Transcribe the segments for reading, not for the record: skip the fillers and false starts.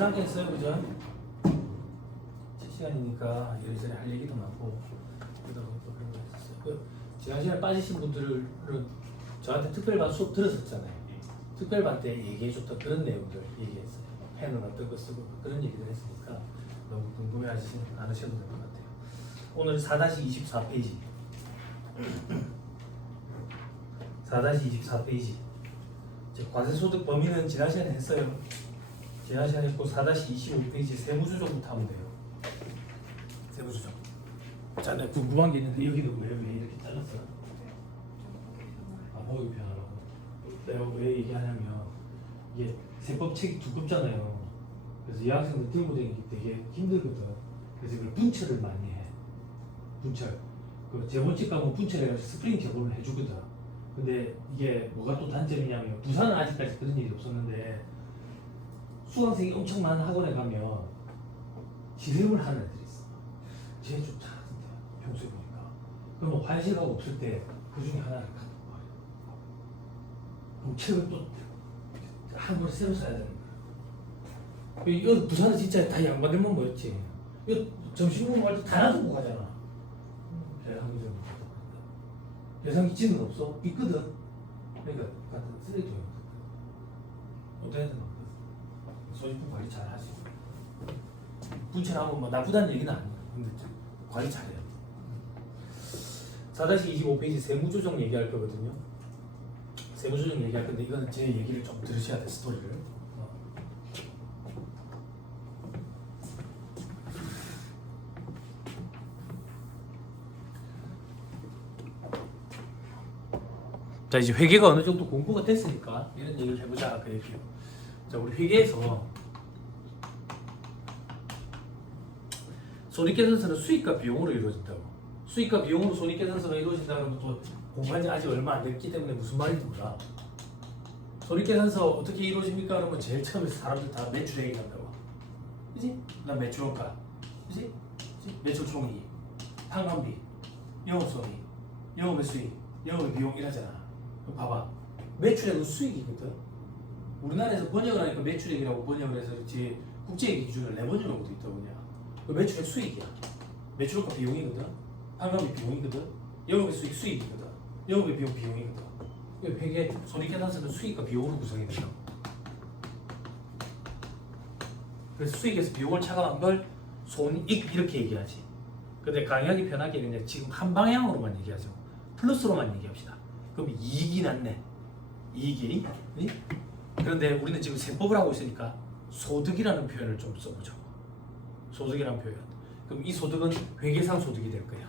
지난번에 했어요, 그죠? 실시간이니까 이래저래 할 얘기도 많고 그러다 보니까 그런 거 했었어요. 지난 시간에 빠지신 분들은 저한테 특별반 수업 들었었잖아요. 특별반 때 얘기해줬던 그런 내용들 얘기했어요. 펜은 어떤 거 쓰고 그런 얘기를 했으니까 너무 궁금해하시지 않으셔도 될 것 같아요. 오늘 4-24페이지 4-24페이지 과세소득 범위는 지난 시간에 했어요. 지난 시간에 했고 4-25페이지 세무조정부터 하면 돼요. 세무조정. 자, 내가 궁금한 게 있는데 여기는 왜 이렇게 잘랐어? 보기 편하라고. 내가 왜 얘기하냐면 이게 세법책이 두껍잖아요. 그래서 여학생들 들고 다니기 되게 힘들거든. 그래서 이걸 분철을 많이 해. 분철. 그 재본칙 가면 분철해가지고 스프링 제본을 해주거든. 근데 이게 뭐가 또 단점이냐면 부산은 아직까지 그런 일이 없었는데 수강생이 엄청 많은 학원에 가면 지름을 하는 애들이 있어. 쟤 좀 잘하던데 평소에 보니까. 그러면 화장실가 없을 때 그 중에 하나를 갖고 와요. 그럼 책을 또 한 권을 새로 써야 되는 거야. 이거 부산은 진짜 다 양반들만 모였지. 이거 점심 먹을 때 다 놔두고 가잖아. 계산기 좀 계산기 찌는 없어? 있거든. 그러니까 같은 쓰레기통에 어떤 애들은 소지품 관리 잘 하지. 분체하면 뭐 나쁘다는 얘기는 아니야. 근데 관리 잘해요. 4-25페이지 세무조정 얘기할 거거든요. 세무조정 얘기할 건데 이거는 제 얘기를 좀 들으셔야 돼, 스토리를. 자, 이제 회계가 어느 정도 공부가 됐으니까 이런 얘기를 해보자 그 얘기요. 자, 우리 회계에서 손익계산서는 수익과 비용으로 이루어진다고. 수익과 비용으로 손익계산서가 이루어진다는 것도 공부한 지 아직 얼마 안 됐기 때문에 무슨 말인지 몰라. 손익계산서 어떻게 이루어집니까? 그러면 제일 처음에 사람들 다 매출 얘기한다고. 그지? 난 매출원가. 그지? 매출 총이익, 판관비, 영업손익, 영업의 수익, 영업의 비용 이라잖아. 그럼 봐봐. 매출액은 수익이거든. 우리나라에서 번역을 하니까 매출액이라고 번역을 해서 그렇지 국제회계 기준으로 레버뉴라고 돼 있다고 그냥. 그 매출액 수익이야. 매출원가 비용이거든. 판관비 비용이거든. 영업의 수익 수익이거든. 영업의 비용 비용이거든. 회계 손익계산서는 수익과 비용으로 구성이 된다. 그래서 수익에서 비용을 차감한 걸 손익 이렇게 얘기하지. 근데 강의하기 편하게 그냥 지금 한 방향으로만 얘기하죠. 플러스로만 얘기합시다. 그럼 이익이 났네. 이익이. 응? 그런데 우리는 지금 세법을 하고 있으니까 소득이라는 표현을 좀 써보죠. 소득이라는 표현. 그럼 이 소득은 회계상 소득이 될 거야.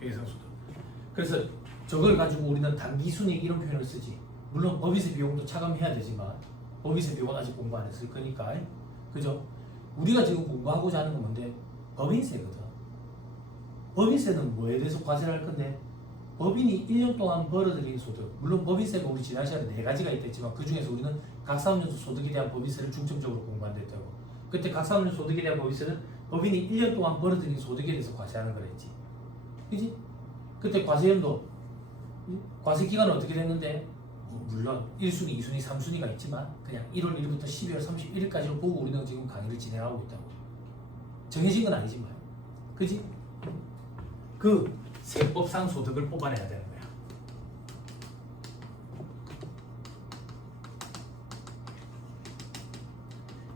회계상 소득. 그래서 저걸 가지고 우리는 단기순이익 이런 표현을 쓰지. 물론 법인세 비용도 차감해야 되지만 법인세 비용은 아직 공부 안 했을 거니까. 그죠? 우리가 지금 공부하고자 하는 건 뭔데? 법인세거든. 법인세는 뭐에 대해서 과세를 할 건데? 법인이 1년 동안 벌어들인 소득. 물론 법인세가 우리 지난 시간에 4가지가 있겠지만 그 중에서 우리는 각 사업연수 소득에 대한 법인세를 중점적으로 공부한댔다고. 그때 각 사업연수 소득에 대한 법인세는 법인이 1년 동안 벌어들인 소득에 대해서 과세하는 거라 했지. 그지? 그때 과세연도 과세 기간은 어떻게 됐는데? 물론 1순위, 2순위, 3순위가 있지만 그냥 1월 1일부터 12월 31일까지를 보고 우리는 지금 강의를 진행하고 있다고. 정해진 건 아니지만. 그지? 그 세법상 소득을 뽑아내야 되는 거야.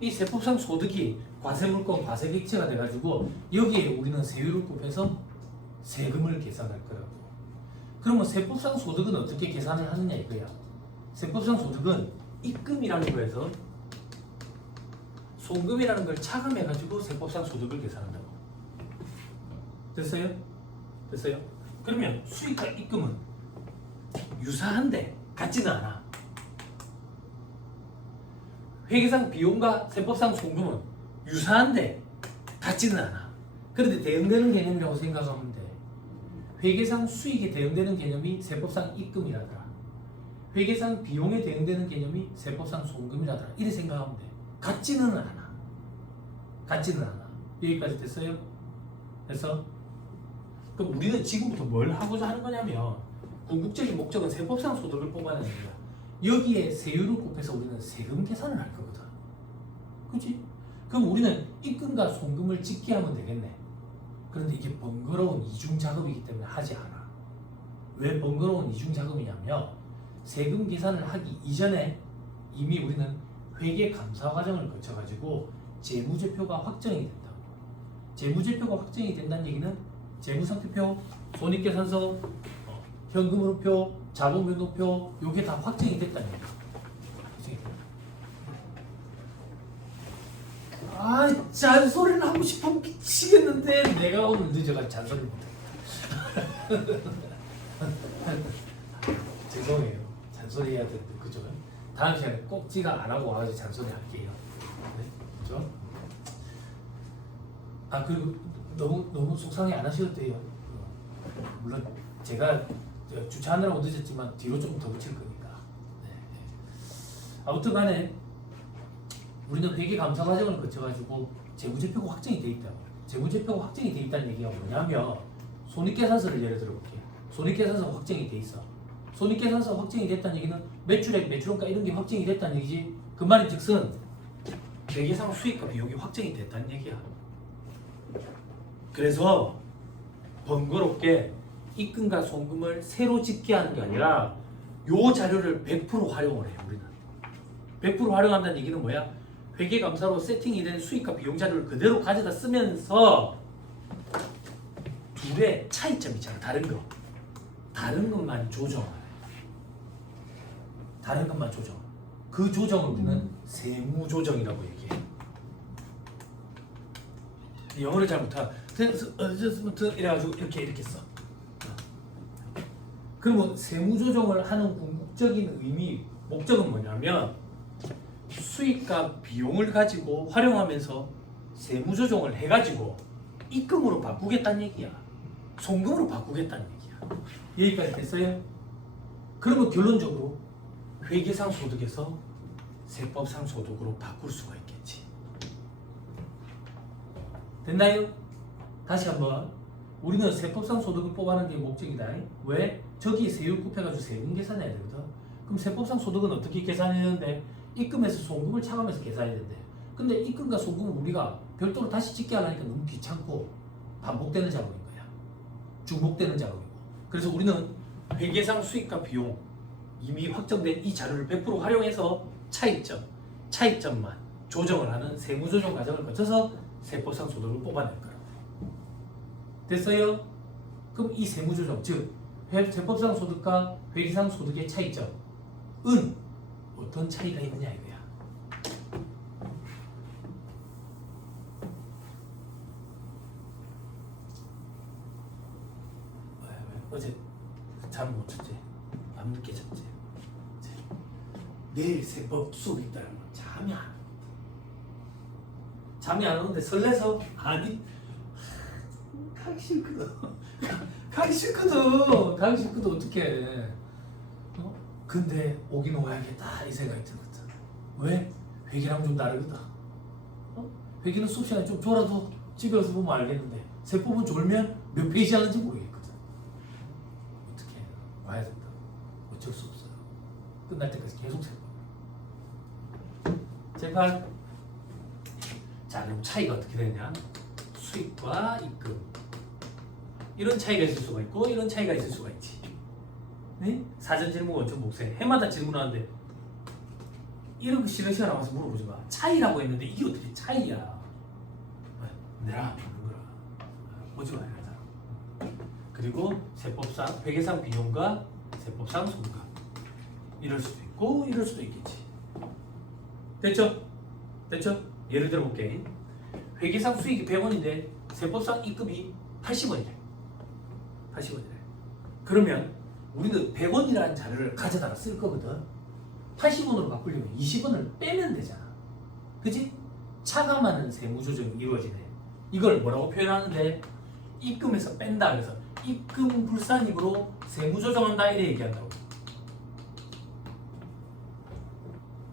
이 세법상 소득이 과세물건, 과세객체가 돼가지고 여기에 우리는 세율을 곱해서 세금을 계산할 거라고. 그러면 세법상 소득은 어떻게 계산을 하느냐 이거야. 세법상 소득은 입금이라는 거에서 송금이라는 걸 차감해가지고 세법상 소득을 계산한다고. 됐어요? 됐어요? 그러면 수익과 입금은 유사한데 같지는 않아. 회계상 비용과 세법상 송금은 유사한데 같지는 않아. 그런데 대응되는 개념이라고 생각하면 돼. 회계상 수익에 대응되는 개념이 세법상 입금이라더라. 회계상 비용에 대응되는 개념이 세법상 송금이라더라. 이렇게 생각하면 돼. 같지는 않아. 같지는 않아. 여기까지 됐어요? 그래서 그럼 우리는 지금부터 뭘 하고자 하는 거냐면 궁극적인 목적은 세법상 소득을 뽑아내는 거야. 여기에 세율을 곱해서 우리는 세금 계산을 할 거거든. 그치? 그럼 우리는 입금과 송금을 찍게 하면 되겠네. 그런데 이게 번거로운 이중 작업이기 때문에 하지 않아. 왜 번거로운 이중 작업이냐면 세금 계산을 하기 이전에 이미 우리는 회계 감사 과정을 거쳐가지고 재무제표가 확정이 된다고. 재무제표가 확정이 된다는 얘기는 재무상태표, 손익계산서, 현금흐름표, 자본변동표 요게 다 확정이 됐다는 얘기야. 그치? 아, 잔소리를 하고 싶어 미치겠는데 내가 오늘 늦어가지고 잔소리를 못해. 죄송해요. 잔소리 해야 되는데 그죠? 다음 시간에 꼭지가 안 하고 와가지고 잔소리 할게요. 네? 그죠? 아, 그리고 너무 속상해 안 하셔도 돼요. 물론 제가 주차하느라고 늦었지만 뒤로 조금 더 붙일 거니까. 네. 아무튼 간에 우리는 회계 감사 과정을 거쳐가지고 재무제표가 확정이 돼 있다고. 재무제표가 확정이 돼 있다는 얘기가 뭐냐면 손익계산서를 예를 들어볼게요. 손익계산서 확정이 돼 있어. 손익계산서 확정이 됐다는 얘기는 매출액, 매출원가 이런 게 확정이 됐다는 얘기지. 그 말인즉슨 회계상 수익과 비용이 확정이 됐다는 얘기야. 그래서 번거롭게 입금과 송금을 새로 집계 하는 게 아니라 요 자료를 100% 활용을 해요. 우리는 100% 활용한다는 얘기는 뭐야? 회계감사로 세팅이 된 수익과 비용 자료를 그대로 가져다 쓰면서 둘의 차이점 있잖아. 다른 것만 조정을 해. 다른 것만 조정. 그 조정을 우리는 세무조정이라고 얘기해. 영어를 잘 못하. adjustment 이래가지고 이렇게 써. 그러면 세무조정을 하는 궁극적인 의미, 목적은 뭐냐면 수익과 비용을 가지고 활용하면서 세무조정을 해가지고 입금으로 바꾸겠다는 얘기야. 송금으로 바꾸겠다는 얘기야. 여기까지 됐어요? 그러면 결론적으로 회계상 소득에서 세법상 소득으로 바꿀 수가 있겠지. 됐나요? 다시 한번. 우리는 세법상 소득을 뽑아내는 게 목적이다. 왜? 저기 세율 곱해가지고 세금 계산해야 되거든. 그럼 세법상 소득은 어떻게 계산해야 되는데? 입금에서 송금을 차감해서 계산해야 된대. 근데 입금과 송금은 우리가 별도로 다시 찍게 하려니까 너무 귀찮고 반복되는 작업인 거야. 중복되는 작업이고. 그래서 우리는 회계상 수익과 비용 이미 확정된 이 자료를 100% 활용해서 차이점만 조정을 하는 세무조정 과정을 거쳐서 세법상 소득을 뽑아낼 거라고. 됐어요? 그럼 이 세무조정, 즉 세법상 소득과 회계상 소득의 차이점은 어떤 차이가 있느냐 이거야. 어제 잠 못 잤지? 밤늦게 잤지? 내일 세법 수업 있다는 건 잠이 안 오는데 설레서 아니 가기 싫거든. 가기 싫거든. 어떡해. 근데 오긴 와야겠다 이 생각이 들거든. 왜? 회계랑 좀 다르거든. 회계는 수업 시간에 좀 졸아도 집에 와서 보면 알겠는데 세법은 졸면 몇 페이지 하는지 모르겠거든. 어떻게 와야 된다. 어쩔 수 없어요. 끝날 때까지 계속 세법. 제발. 자, 그럼 차이가 어떻게 되냐? 수익과 입금. 이런 차이가 있을 수가 있고 이런 차이가 있을 수가 있지. 네? 사전 질문, 원점 복세. 해마다 질문하는데 이런 거 쉬는 시간 남아서 물어보지 마. 차이라고 했는데 이게 어떻게 차이야? 내가 안 보는 거라. 오지 마야 다. 그리고 세법상 회계상 비용과 세법상 손감. 이럴 수도 있고 이럴 수도 있겠지. 됐죠? 예를 들어 볼게. 회계상 수익이 100원인데 세법상 입금이 80원이래. 그러면 우리는 100원이라는 자료를 가져다가 쓸 거거든. 80원으로 바꾸려면 20원을 빼면 되잖아. 그치? 차감하는 세무조정이 이루어지네. 이걸 뭐라고 표현하는데? 입금에서 뺀다. 그래서 입금 불산입으로 세무조정한다 이래 얘기한다고.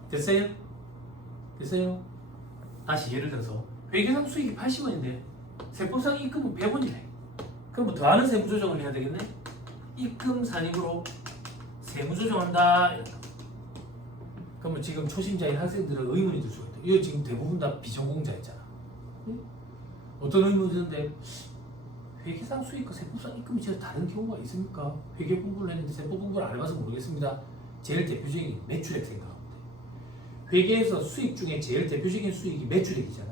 됐어요? 다시 예를 들어서 회계상 수익이 80원인데 세법상 입금은 100원이래. 그럼 뭐 더하는 세무조정을 해야 되겠네? 입금 산입으로 세무조정한다 이런다. 그러면 지금 초심자인 학생들은 의문이 들 수가 있다. 이거 지금 대부분 다 비전공자였잖아. 응? 어떤 의문이 드는데 회계상 수익과 세법상 입금이 진짜 다른 경우가 있습니까? 회계 공부를 했는데 세법 공부를 안 해봐서 모르겠습니다. 제일 대표적인 매출액 생각하면 돼. 회계에서 수익 중에 제일 대표적인 수익이 매출액이잖아.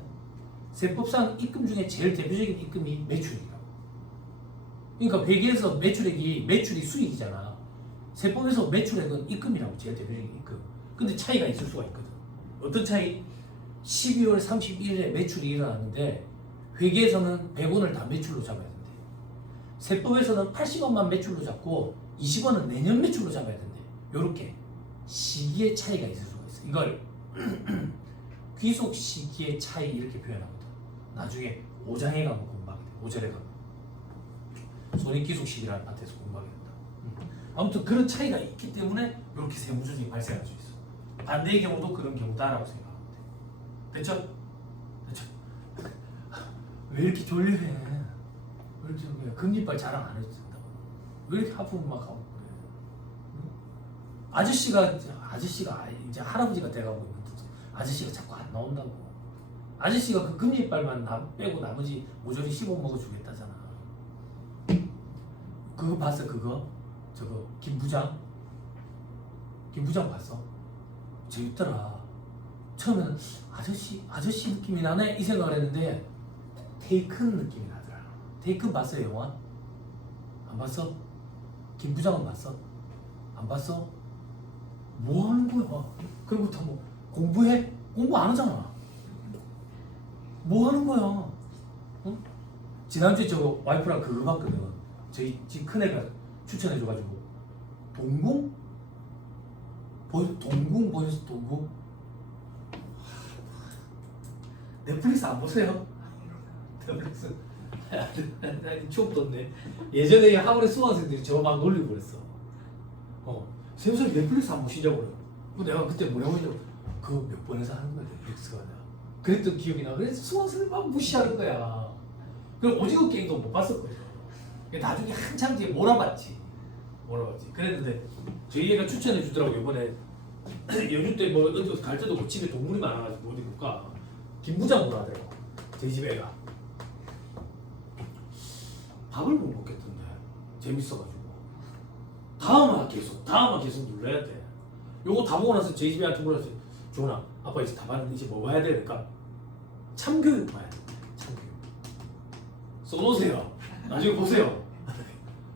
세법상 입금 중에 제일 대표적인 입금이 매출액이라고. 그러니까 회계에서 매출이 수익이잖아. 세법에서 매출액은 입금이라고, 제일 대표적인 입금. 근데 차이가 있을 수가 있거든. 어떤 차이? 12월 31일에 매출이 일어났는데 회계에서는 100원을 다 매출로 잡아야 된대. 세법에서는 80원만 매출로 잡고 20원은 내년 매출로 잡아야 된대. 요렇게 시기의 차이가 있을 수가 있어. 이걸 귀속 시기의 차이 이렇게 표현하거든. 나중에 5장에 가면 공부하게 돼. 5절에 가면 손익 귀속 시기라는 파트에서 공부하게 된다. 아무튼 그런 차이가 있기 때문에 이렇게 세무조정이 발생할 수 있어. 반대의 경우도 그런 경우다라고 생각하면 돼. 됐죠? 됐죠? 왜 이렇게 졸려해? 왜 이렇게 졸려해? 금리빨 자랑 안 해준다고. 왜 이렇게 하품을 막 하고 그래? 응? 아저씨가 이제 할아버지가 돼가고 있는데 아저씨가 자꾸 안 나온다고. 아저씨가 그 금리빨만 빼고 나머지 모조리 씹어 먹어주겠다잖아. 그거 봤어? 그거? 저거 김부장 봤어? 재밌더라. 처음에는 아저씨 느낌이 나네 이 생각을 했는데 테이큰 느낌이 나더라. 테이큰 봤어요 영화? 안 봤어? 김부장은 봤어? 안 봤어? 뭐 하는 거야? 그리고 다 뭐 공부해? 공부 안 하잖아. 뭐 하는 거야? 응? 지난주에 저 와이프랑 그거 봤거든. 저희 집 큰애가 추천해줘가지고 동궁 보셨어? 동궁? 넷플릭스 안 보세요? 넷플릭스 추억 돋네. 예전에 학원에 수강생들이 저 막 놀리고 그랬어. 쌤선생님 넷플릭스 안 보시냐고 그래요. 내가 그때 뭐라고 했냐고, 그거 몇 번에서 하는 거야 넷플릭스가. 내가 그랬던 기억이 나. 그래서 수강생들 막 무시하는 거야. 그리고 오징어 게임도 못 봤었거든. 나중에 한참 뒤에 몰아봤지. 그랬는데 저희 애가 추천해 주더라고. 이번에 연휴 때 뭐 어디 갈 때도 집에 동물이 많아가지고 어디 볼까. 김부장 보라더라고. 저희 집 애가. 밥을 못 먹겠던데. 재밌어가지고. 다음화 계속 눌러야 돼. 요거 다 먹고 나서 저희 집에 한테 물어봤지. 조은아, 아빠 이제 다 봤는데 이제 뭐 봐야 되니까 참교육 봐야 돼. 참교육. 써놓으세요. 나중에 보세요.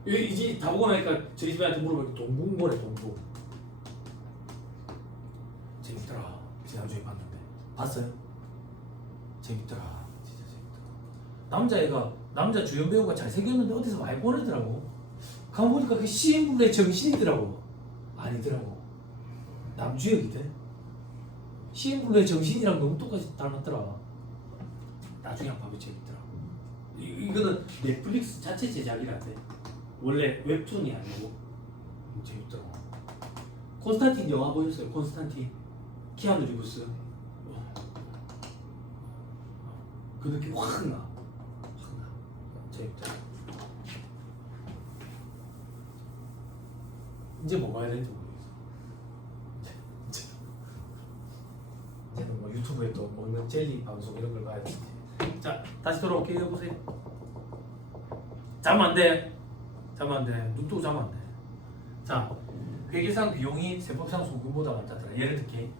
이제 다 보고 나니까 저희 집애한테 물어보니까 동궁 보래. 동궁 재밌더라. 지난주에 봤는데 봤어요? 재밌더라. 진짜 재밌더라. 남자 주연 배우가 잘생겼는데 어디서 많이 보내더라고. 가보니까 그 시인분의 정신이더라고. 아니더라고. 남주혁이대. 시인분의 정신이랑 너무 똑같이 닮았더라. 나중에 한번 봐도 재밌더라. 이거는 넷플릭스 자체 제작이라대. 원래 웹툰이 아니고. 재밌더라. 콘스탄틴 영화 보셨어요? 콘스탄틴 키아누 리브스. 그 느낌 확 나. 재밌더라. 이제 뭐 봐야 될지 모르겠어. 이제는 뭐 유튜브에 또 먹는 젤리 방송 이런 걸 봐야 되지. 자, 다시 돌아올게요. 보세요. 자면 안 돼. 눈 뜨고 자면 안 돼. 자, 회계상 비용이 세법상 송금보다 많다더라. 예를 들게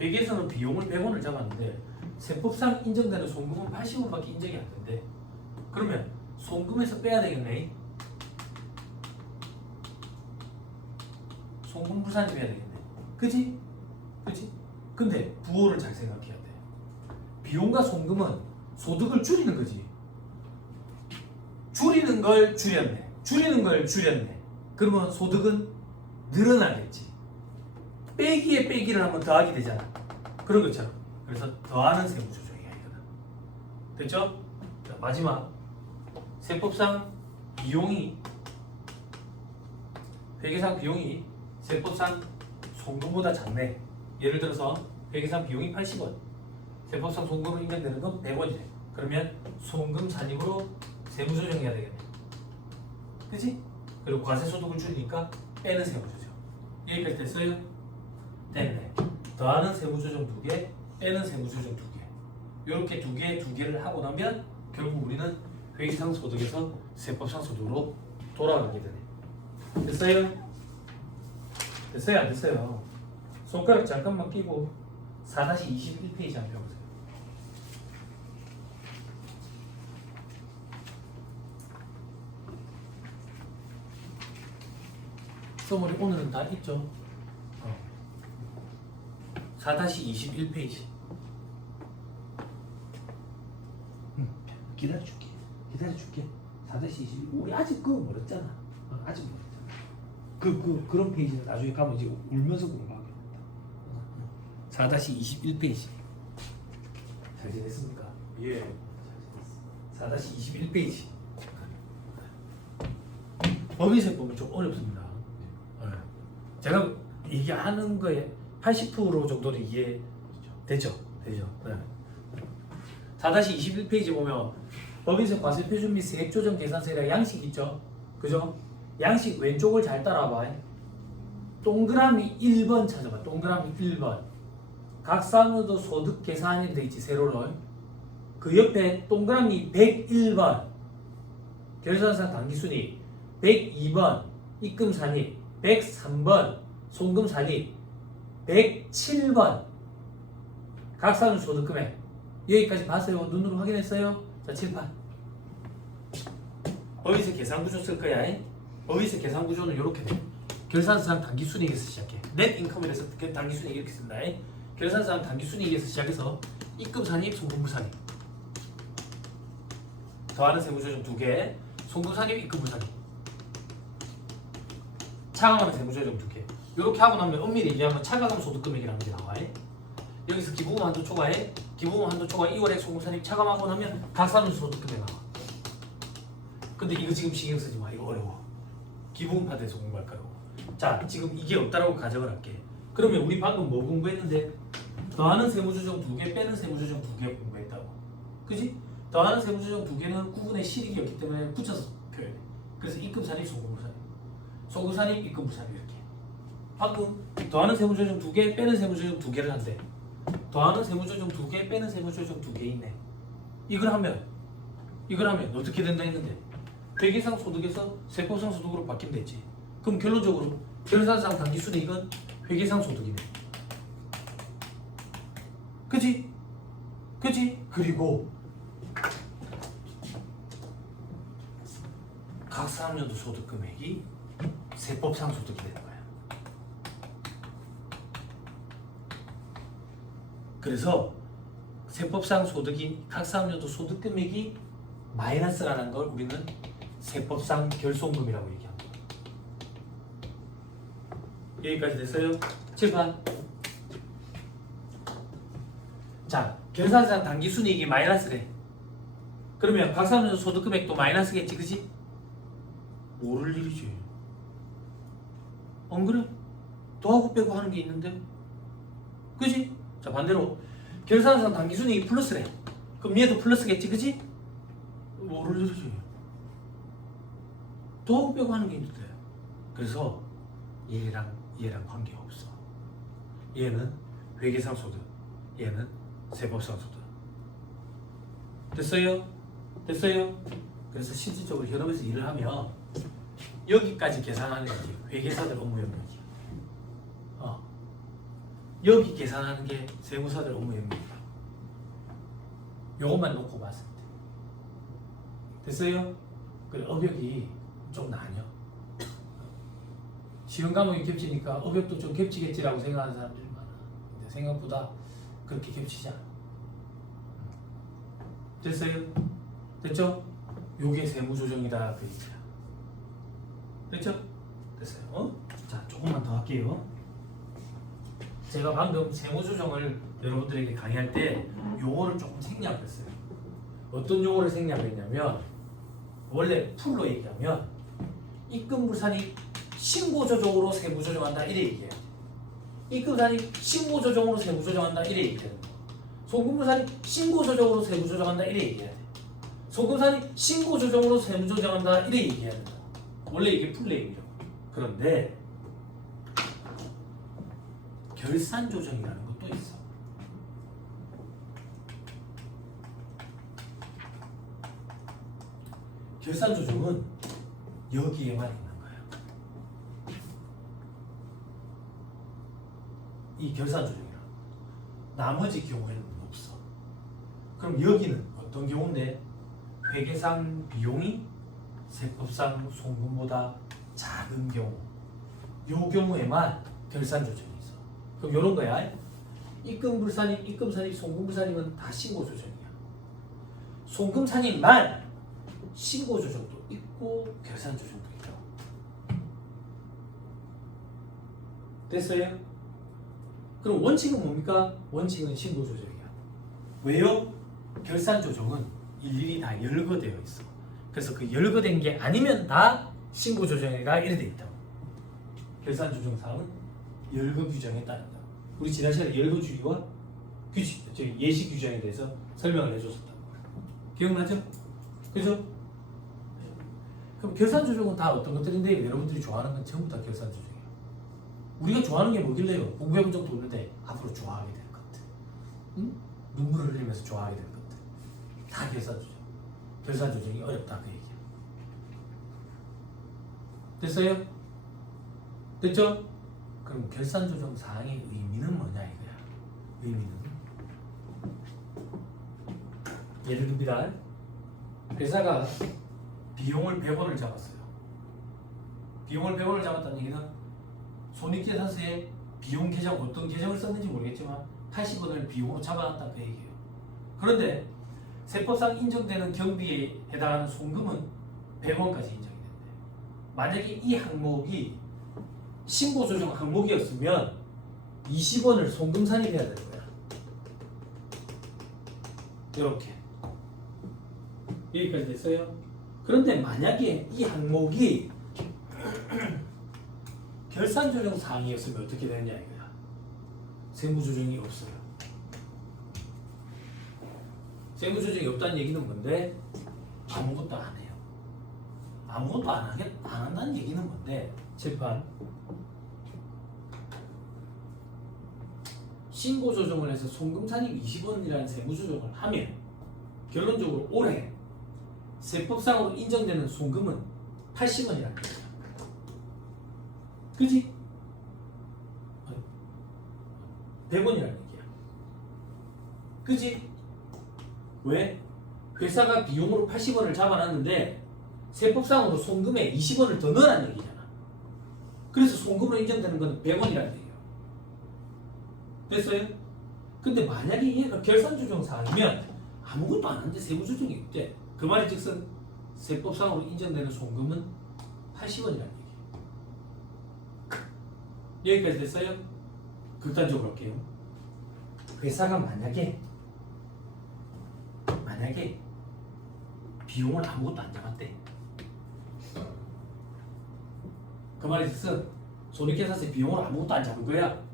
회계에서는 비용을 100원을 잡았는데 세법상 인정되는 송금은 80원밖에 인정이 안 된대. 그러면 송금에서 빼야 되겠네. 송금 불산이 돼야 되겠네. 그치? 근데 부호를 잘 생각해야 돼. 비용과 송금은 소득을 줄이는 거지. 줄이는 걸 줄였네. 그러면 소득은 늘어나겠지. 빼기에 빼기를 하면 더하기 되잖아. 그런 것처럼. 그래서 더하는 세무조정이야 이거는. 됐죠? 자, 마지막 세법상 비용이 회계상 비용이 세법상 송금보다 작네. 예를 들어서 회계상 비용이 80원, 세법상 송금으로 인정되는 건 100원이래. 그러면 송금 잔입으로 세무조정해야 되겠네. 그치? 그리고 과세소득을 줄이니까 빼는 세무조정. 여기까지 됐어요? 됐네. 더하는 세무조정 2개, 빼는 세무조정 2개. 이렇게 두 개를 하고 나면 결국 우리는 회계상 소득에서 세법상 소득으로 돌아가게 되네. 됐어요? 됐어요? 안 됐어요? 손가락 잠깐만 끼고 4-21페이지 한번 펴보세요. 써머리 오늘은 다 있죠? 4-21페이지. 기다려줄게. 4-21. 우리 아직 그거 멀었잖아. 아직 멀었잖아. 그런 페이지는 나중에 가면 이제 울면서 공부하게 된다. 4-21페이지. 잘 지냈습니까? 예. 4-21페이지. 법인세 보면 좀 어렵습니다. 네. 제가 얘기하는 거에 80% 정도는 이해되죠? 되죠. 네. 4-21페이지 보면 법인세 과세 표준 및 세액 조정 계산서에다 양식 있죠? 그죠? 양식 왼쪽을 잘 따라봐. 동그라미 1번 찾아봐. 동그라미 1번. 각 사무도 소득 계산이 돼 있지, 세로로. 그 옆에 동그라미 101번. 결산상 당기순이익. 102번. 입금산입. 103번. 송금산입. 107번. 각 사무 소득금액. 여기까지 봤어요? 눈으로 확인했어요? 자, 칠판. 법인세 계산구조 쓸 거야. 법인세 계산구조는 이렇게 돼. 결산상 당기순이익에서 시작해. 넷 인컴에서 당기순이익 이렇게 쓴다. 결산상 당기순이익에서 시작해서 입금산입, 송금부산입. 더하는 세무조정 2개, 송금산입, 입금부산입. 차감하는 세무조정 2개. 이렇게 하고 나면 엄밀히 얘기하면 차감하면 소득금액이라는 게 나와. 여기서 기부금 한도 초과에 기부금 한도 초과 2월액 송금산입 차감하고 나면 각사는 소득금액 나와. 근데 이거 지금 신경 쓰지 마. 이거 어려워. 기부금 파트에서 공부할까요? 자, 지금 이게 없다라고 가정을 할게. 그러면 우리 방금 뭐 공부했는데? 더하는 세무조정 2개, 빼는 세무조정 2개 공부했다고. 그지? 더하는 세무조정 2개는 구분의 실익이었기 때문에 붙여서 표현해. 그래서 입금산입, 송금부산입. 송금산입, 입금부산입 이렇게. 방금 더하는 세무조정 2개, 빼는 세무조정 2개를 한대. 더하는 세무조정 2개, 빼는 세무조정 2개 있네. 이걸 하면 어떻게 된다 했는데? 회계상 소득에서 세법상 소득으로 바뀐다 했지. 그럼 결론적으로 결산상 당기순이익은 회계상 소득이네. 그치? 그리고 각 사업연도 소득 금액이 세법상 소득이 되는 거야. 그래서 세법상 소득이 각 사업연도 소득 금액이 마이너스라는 걸 우리는 세법상 결손금이라고 얘기합니다. 여기까지 됐어요? 7번. 자, 결산상 당기순이익이 마이너스래. 그러면 각 사업연도 소득 금액도 마이너스겠지, 그지? 모를 일이지. 안 그래? 더하고 빼고 하는 게 있는데, 그지? 자, 반대로 결산상 당기순이익이 플러스래. 그럼 얘도 플러스겠지, 그지? 모를 일이지. 더하고 빼고 하는 게 있는데. 그래서 얘랑 관계없어. 얘는 회계상 소득, 얘는 세법상 소득. 됐어요? 그래서 실질적으로 현업에서 일을 하면 여기까지 계산하는 게 회계사들 업무 영역이야. 여기 계산하는 게 세무사들 업무 영역이야. 요것만 놓고 봤을 때. 됐어요? 그래, 업역이 좀 나뉘어. 시험 과목이 겹치니까 업역도 좀 겹치겠지라고 생각하는 사람들이 많아. 근데 생각보다 그렇게 겹치지 않아. 됐어요? 됐죠? 요게 세무조정이다 그 얘기야. 됐죠? 됐어요. 자, 조금만 더 할게요. 제가 방금 세무조정을 여러분들에게 강의할 때 용어를 조금 생략했어요. 어떤 용어를 생략했냐면, 원래 풀로 얘기하면 입금부산이 신고조정으로 세무조정한다 이래 얘기해요. 입금부산이 신고조정으로 세무조정한다 이래 얘기해요. 송금부산이 신고조정으로 세무조정한다 이래 얘기해야 돼. 송금부산이 신고조정으로 세무조정한다 이래 얘기해야 된다. 원래 이게 풀네임이에요. 그런데 결산조정이라는 것도 또 있어. 결산 조정은 여기에만 있는 거야. 이 결산 조정이랑 나머지 경우에는 없어. 그럼 여기는 어떤 경우인데 회계상 비용이 세법상 송금보다 작은 경우, 요 경우에만 결산 조정이 있어. 그럼 요런 거야. 입금불산입, 입금산입, 송금불산입은 다 신고 조정이야. 송금산입만 신고 조정도 있고 결산 조정도 있다. 됐어요? 그럼 원칙은 뭡니까? 원칙은 신고 조정이야. 왜요? 결산 조정은 일일이 다 열거되어 있어. 그래서 그 열거된 게 아니면 다 신고 조정회가 이래 돼 있다. 결산 조정 사항은 열거 규정에 따른다. 우리 지난 시간에 열거 주의와 규칙, 예시 규정에 대해서 설명을 해줬었다. 기억나죠? 그죠? 그럼 결산 조정은 다 어떤 것들인데 여러분들이 좋아하는 건 전부 다 결산 조정이에요. 우리가 좋아하는 게 뭐길래요? 공부해본 적도 없는데 앞으로 좋아하게 될 것들, 응? 눈물을 흘리면서 좋아하게 될 것들, 다 결산 조정. 결산 조정이 어렵다 그 얘기야. 됐어요? 됐죠? 그럼 결산 조정 사항의 의미는 뭐냐 이거야. 의미는 예를 듭니다. 회사가 비용을 100원을 잡았어요. 비용을 100원을 잡았다는 얘기는 손익계산서에 비용 계정, 어떤 계정을 썼는지 모르겠지만 80원을 비용으로 잡아놨다 그 얘기예요. 그런데 세법상 인정되는 경비에 해당하는 송금은 100원까지 인정이 된대. 만약에 이 항목이 신고조정 항목이었으면 20원을 송금산입해야 되는 거야. 이렇게 여기까지 됐어요? 그런데 만약에 이 항목이 결산조정 사항이었으면 어떻게 되느냐 이거야. 세무조정이 없어요. 세무조정이 없다는 얘기는 뭔데? 아무것도 안 해요. 아무것도 안 한다는 얘기는 뭔데? 재판 신고조정을 해서 송금산입 20원이라는 세무조정을 하면 결론적으로 올해 세법상으로 인정되는 송금은 80원이라는 거야. 그지? 100원이라는 얘기야. 그지? 왜? 회사가 비용으로 80원을 잡아놨는데 세법상으로 송금에 20원을 더 넣으라는 얘기잖아. 그래서 송금으로 인정되는 건 100원이라는 얘기야. 됐어요? 근데 만약에 얘가 결산조정 사항이면 아무것도 안 하는데 세무조정이 있대. 그 말이 즉슨 세법상으로 인정되는 송금은 80원이라는 얘기. 여기까지 됐어요? 극단적으로 할게요. 회사가 만약에 비용을 아무것도 안 잡았대. 그 말이 즉슨 손익계산서에 비용을 아무것도 안 잡은 거야.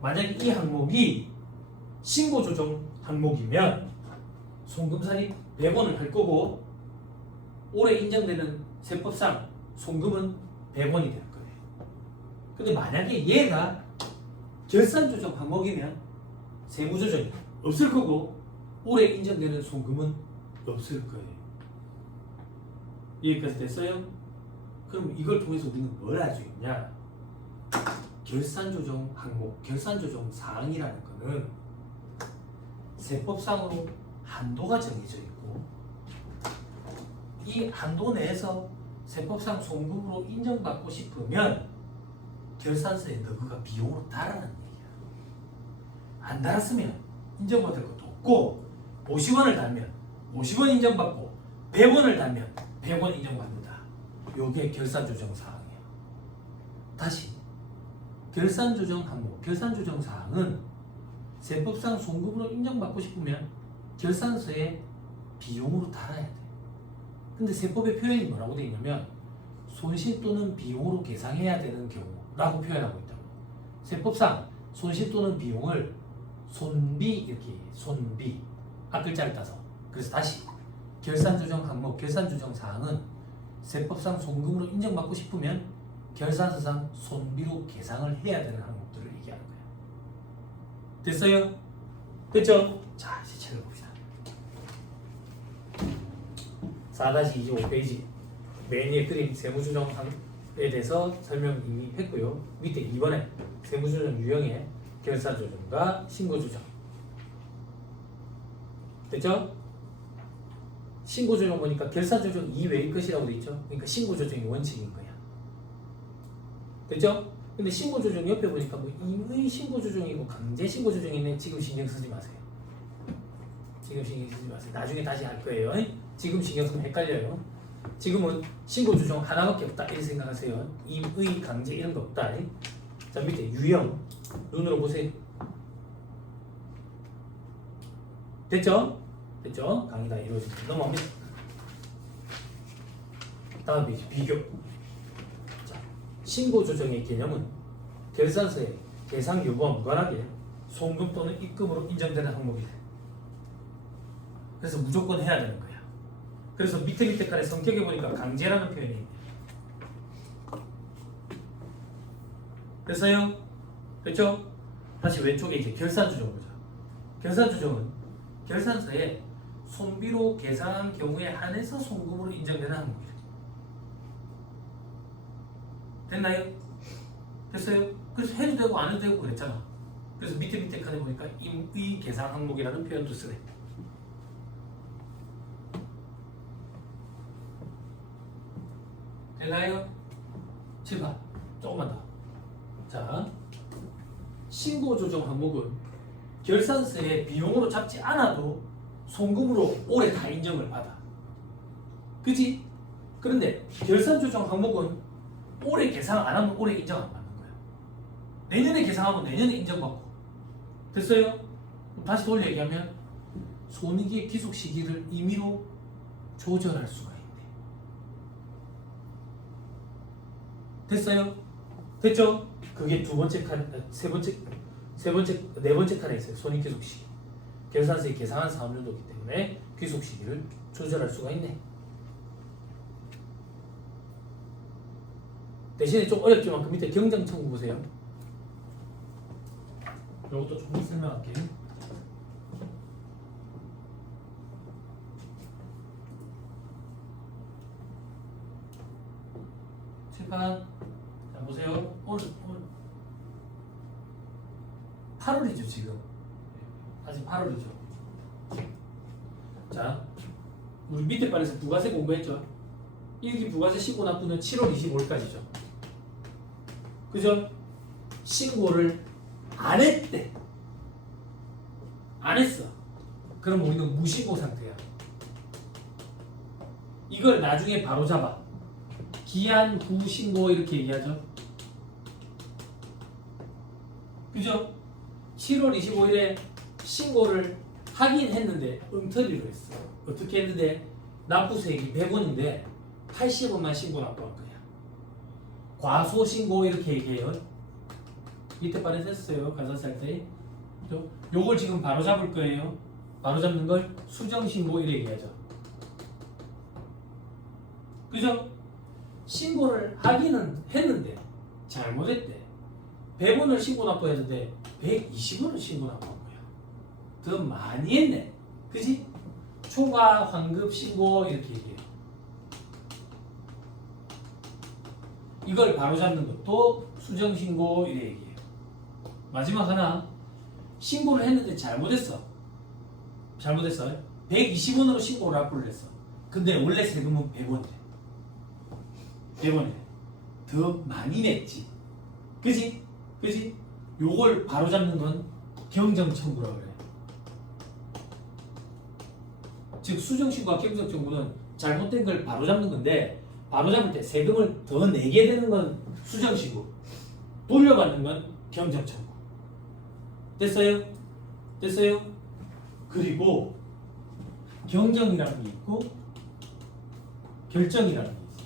만약에 이 항목이 신고조정 항목이면 송금산입 100원을 할 거고 올해 인정되는 세법상 송금은 100원이 될 거예요. 근데 만약에 얘가 결산조정 항목이면 세무조정이 없을 거고 올해 인정되는 송금은 없을 거예요. 여기까지 됐어요? 그럼 이걸 통해서 우리는 뭘 알 수 있냐? 결산조정 항목, 결산조정 사항이라는 거는 세법상으로 한도가 정해져 있고 이 한도 내에서 세법상 송금으로 인정받고 싶으면 결산서에 너그가 비용으로 달아라는 얘기야. 안 달았으면 인정받을 것도 없고 50원을 달면 50원 인정받고 100원을 달면 100원 인정받는다. 요게 결산조정 사항이야. 다시 결산조정 항목, 결산조정 사항은 세법상 송금으로 인정받고 싶으면 결산서에 비용으로 달아야 돼. 근데 세법의 표현이 뭐라고 되어 있냐면 손실 또는 비용으로 계상해야 되는 경우라고 표현하고 있다고. 세법상 손실 또는 비용을 손비 이렇게 손비 앞글자를 따서. 그래서 다시 결산조정 항목, 결산조정 사항은 세법상 송금으로 인정받고 싶으면 결산서상 손비로 계상을 해야 되는 항목들을 얘기하는 거야. 됐어요? 됐죠? 자, 이제 책을 봅시다. 4-25페이지 맨 위에 그림 세무조정에 대해서 설명 이미 했고요. 밑에 2번에 세무조정 유형의 결산조정과 신고조정. 됐죠? 신고조정 보니까 결산조정 이외의 것이라고 돼 있죠? 그러니까 신고조정이 원칙인 거야. 됐죠? 근데 신고조정 옆에 보니까 뭐 임의 신고조정이고 강제 신고조정이 있네. 지금 신경 쓰지 마세요. 지금 신경 쓰지 마세요. 나중에 다시 할 거예요. 지금 신경 쓰면 헷갈려요. 지금은 신고조정 하나밖에 없다 이렇게 생각하세요. 임의, 강제 이런 거 없다. 자, 밑에 유형 눈으로 보세요. 됐죠? 됐죠? 강의 다 이루어집니다. 넘어갑니다. 다음 페이지 비교. 자, 신고조정의 개념은 결산서의 계상 여부와 무관하게 송금 또는 입금으로 인정되는 항목이다. 그래서 무조건 해야 되는 거야. 그래서 밑에 칸에 성격에 보니까 강제라는 표현이 있네요. 됐어요? 됐죠? 다시 왼쪽에 이제 결산조정 보자. 결산조정은 결산서에 손비로 계산한 경우에 한해서 송금으로 인정되는 항목이에요. 됐나요? 됐어요? 그래서 해도 되고 안 해도 되고 그랬잖아. 그래서 밑에 칸에 보니까 임의 계산 항목이라는 표현도 쓰네. 됐나요? 7번 조금만 더. 자, 신고조정 항목은 결산서에 비용으로 잡지 않아도 송금으로 올해 다 인정을 받아. 그치? 그런데 결산조정 항목은 올해 계산 안 하면 올해 인정 안 받는 거야. 내년에 계산하면 내년에 인정받고. 됐어요? 다시 돌려 얘기하면 손익의 기속 시기를 임의로 조절할 수가 있네. 됐어요? 됐죠? 그게 두 번째 칸, 네 번째 칸에 있어요. 손익 기속 시기. 결산서에 계상한 사업연도이기 때문에 귀속 시기를 조절할 수가 있네. 대신에 좀 어렵지만 그 밑에 경정 청구 보세요. 이것도 조금 설명할게요. 칠판 자 보세요. 오늘 8월이죠 지금. 아직 8월이죠. 자, 우리 밑에 반에서 부가세 공부했죠. 일기 부가세 신고 납부는 7월 25일까지죠. 그죠? 신고를 안 했대. 안 했어. 그럼 우리는 무신고 상태야. 이걸 나중에 바로 잡아. 기한 후 신고 이렇게 얘기하죠. 그죠? 7월 25일에 신고를 하긴 했는데 엉터리로 했어. 어떻게 했는데 납부세액이 100원인데 80원만 신고 납부한 거야. 과소 신고 이렇게 얘기해요. 밑에 반에 했어요. 가산세 할 때. 요걸 지금 바로 잡을 거예요. 바로 잡는 걸 수정 신고 이렇게 얘기하죠. 그죠? 신고를 하기는 했는데 잘못했대. 100원을 신고 납부했는데 120원을 신고 납부한 거야. 더 많이 했네. 그지? 초과 환급 신고 이렇게 얘기해요. 이걸 바로잡는 것도 수정 신고 이렇게 얘기해요. 마지막 하나, 신고를 했는데 잘못했어. 120원으로 신고를 납부를 했어. 근데 원래 세금은 100원이래. 100원이래. 더 많이 냈지. 그지? 요걸 바로잡는 건 경정청구라고 그래. 즉 수정신고와 경정청구는 잘못된 걸 바로잡는 건데, 바로잡을 때 세금을 더 내게 되는 건 수정신고, 돌려받는 건 경정청구. 됐어요? 그리고 경정이라는 게 있고 결정이라는 게 있어.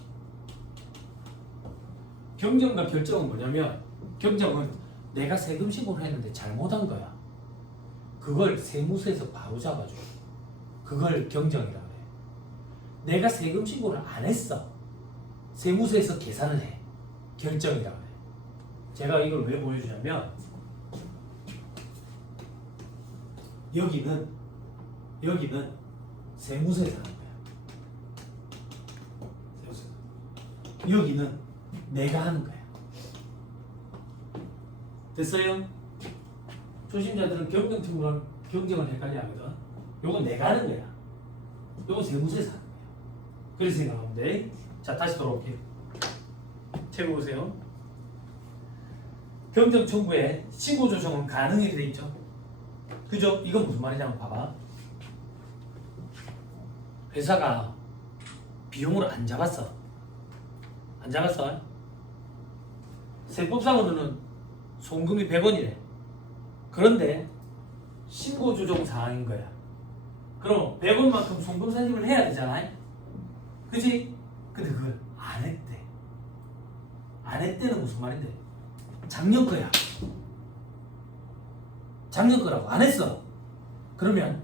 경정과 결정은 뭐냐면, 경정은 내가 세금 신고를 했는데 잘못한 거야. 그걸 세무서에서 바로 잡아줘. 그걸 경정이라고 해. 내가 세금 신고를 안 했어. 세무서에서 계산을 해. 결정이라고 해. 제가 이걸 왜 보여주냐면, 여기는 세무서에서 하는 거야. 세무서. 여기는 내가 하는 거야. 됐어요? 초심자들은 경정청구랑 경정을 헷갈려 하거든. 요건 내가 하는 거야. 요건 세무서에서 하는 거야. 그래서 생각하면 돼. 자, 다시 돌아올게요. 책 보세요. 경정청구에 신고 조정은 가능하게 돼 있죠. 그죠? 이건 무슨 말이냐면 봐봐. 회사가 비용을 안 잡았어. 안 잡았어. 세법상으로는 송금이 100원이래. 그런데 신고 조정 사항인 거야. 그럼 100원만큼 송금 산입을 해야 되잖아. 그지? 근데 그걸 안 했대. 안 했대는 무슨 말인데? 작년 거야. 작년 거라고 안 했어. 그러면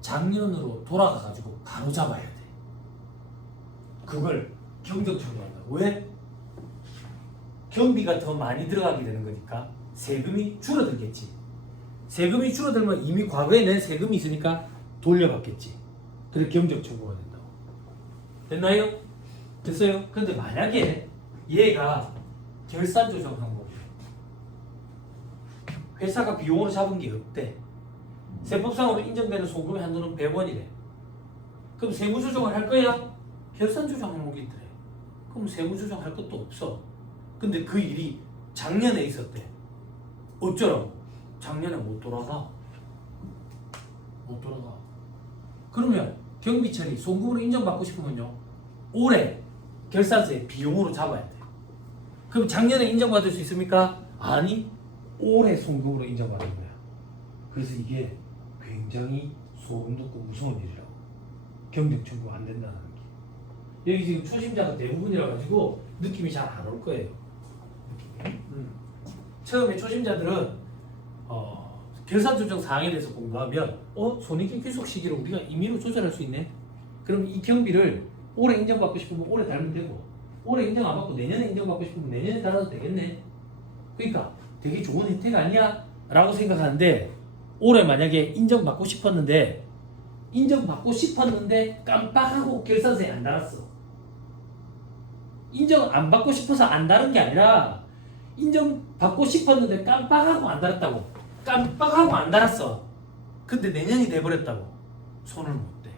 작년으로 돌아가가지고 바로 잡아야 돼. 그걸 경정청구한다. 왜? 경비가 더 많이 들어가게 되는 거니까 세금이 줄어들겠지. 세금이 줄어들면 이미 과거에 낸 세금이 있으니까 돌려받겠지. 그래서 경정청구가 된다고. 됐나요? 됐어요? 근데 만약에 얘가 결산조정 항목이에요. 회사가 비용으로 잡은 게 없대. 세법상으로 인정되는 소금의 한도는 100원이래. 그럼 세무조정을 할 거야? 결산조정 항목이 있더래. 그럼 세무조정 할 것도 없어. 근데 그 일이 작년에 있었대. 어쩌라고? 작년에 못 돌아가. 못 돌아가. 그러면 경비처리 송금으로 인정받고 싶으면요, 올해 결산서에 비용으로 잡아야 돼. 그럼 작년에 인정받을 수 있습니까? 아니, 올해 송금으로 인정받는 거야. 그래서 이게 굉장히 소름 돋고 무서운 일이라고. 경정청구 안 된다는 게. 여기 지금 초심자가 대부분이라 가지고 느낌이 잘 안 올 거예요. 처음에 초심자들은 결산조정 사항에 대해서 공부하면 손익의 귀속 시기를 우리가 임의로 조절할 수 있네. 그럼 이 경비를 올해 인정받고 싶으면 올해 달면 되고, 올해 인정 안 받고 내년에 인정받고 싶으면 내년에 달아도 되겠네. 그러니까 되게 좋은 혜택 아니야? 라고 생각하는데, 올해 만약에 인정받고 싶었는데 깜빡하고 결산서에 안 달았어. 인정 안 받고 싶어서 안 다른 게 아니라 인정받고 싶었는데 깜빡하고 안 달았다고. 깜빡하고 안 달았어. 근데 내년이 돼버렸다고. 손을 못 대.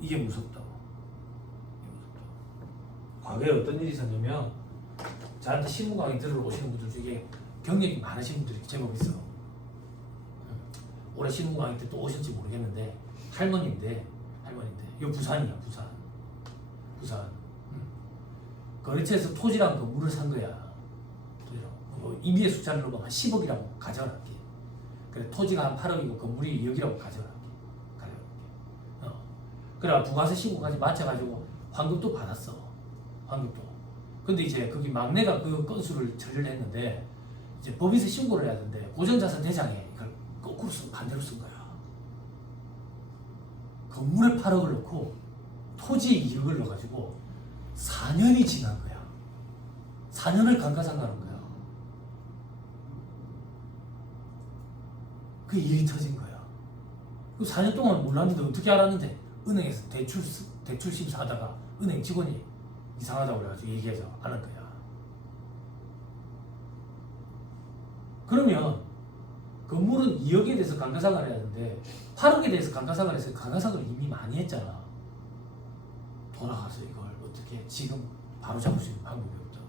이게 무섭다고. 과거에 어떤 일이 있었냐면, 저한테 신문 강의 들으러 오시는 분들 중에 경력이 많으신 분들이 제법 있어. 올해 신문 강의 때 또 오실지 모르겠는데 할머니인데 이거 부산이야. 부산. 거래처에서 토지랑 건물을 산 거야. 임의의 숫자를 놓으면 한 10억이라고 가져갈게. 그래, 토지가 한 8억이고 건물이 2억이라고 가져갈게. 그래, 부가세 신고까지 맞춰가지고 환급도 받았어. 환급도. 근데 이제 거기 막내가 그 건수를 처리를 했는데, 이제 법인세 신고를 해야 되는데 고정자산 대장에 이걸 거꾸로 반대로 쓴 거야. 건물에 8억을 넣고 토지에 2억을 넣어가지고 4년이 지난 거야. 4년을 감가상각하는 거야. 그 일이 터진 거야. 그 4년 동안 몰랐는데 어떻게 알았는데, 은행에서 대출 심사하다가 은행 직원이 이상하다고 그래가지고 얘기해서 아는 거야. 그러면 건물은 2억에 대해서 감가상각을 해야 되는데 8억에 대해서 감가상각을 해서 감가상각을 이미 많이 했잖아. 돌아가서 이걸 어떻게 지금 바로 잡을 수 있는 방법이 없다.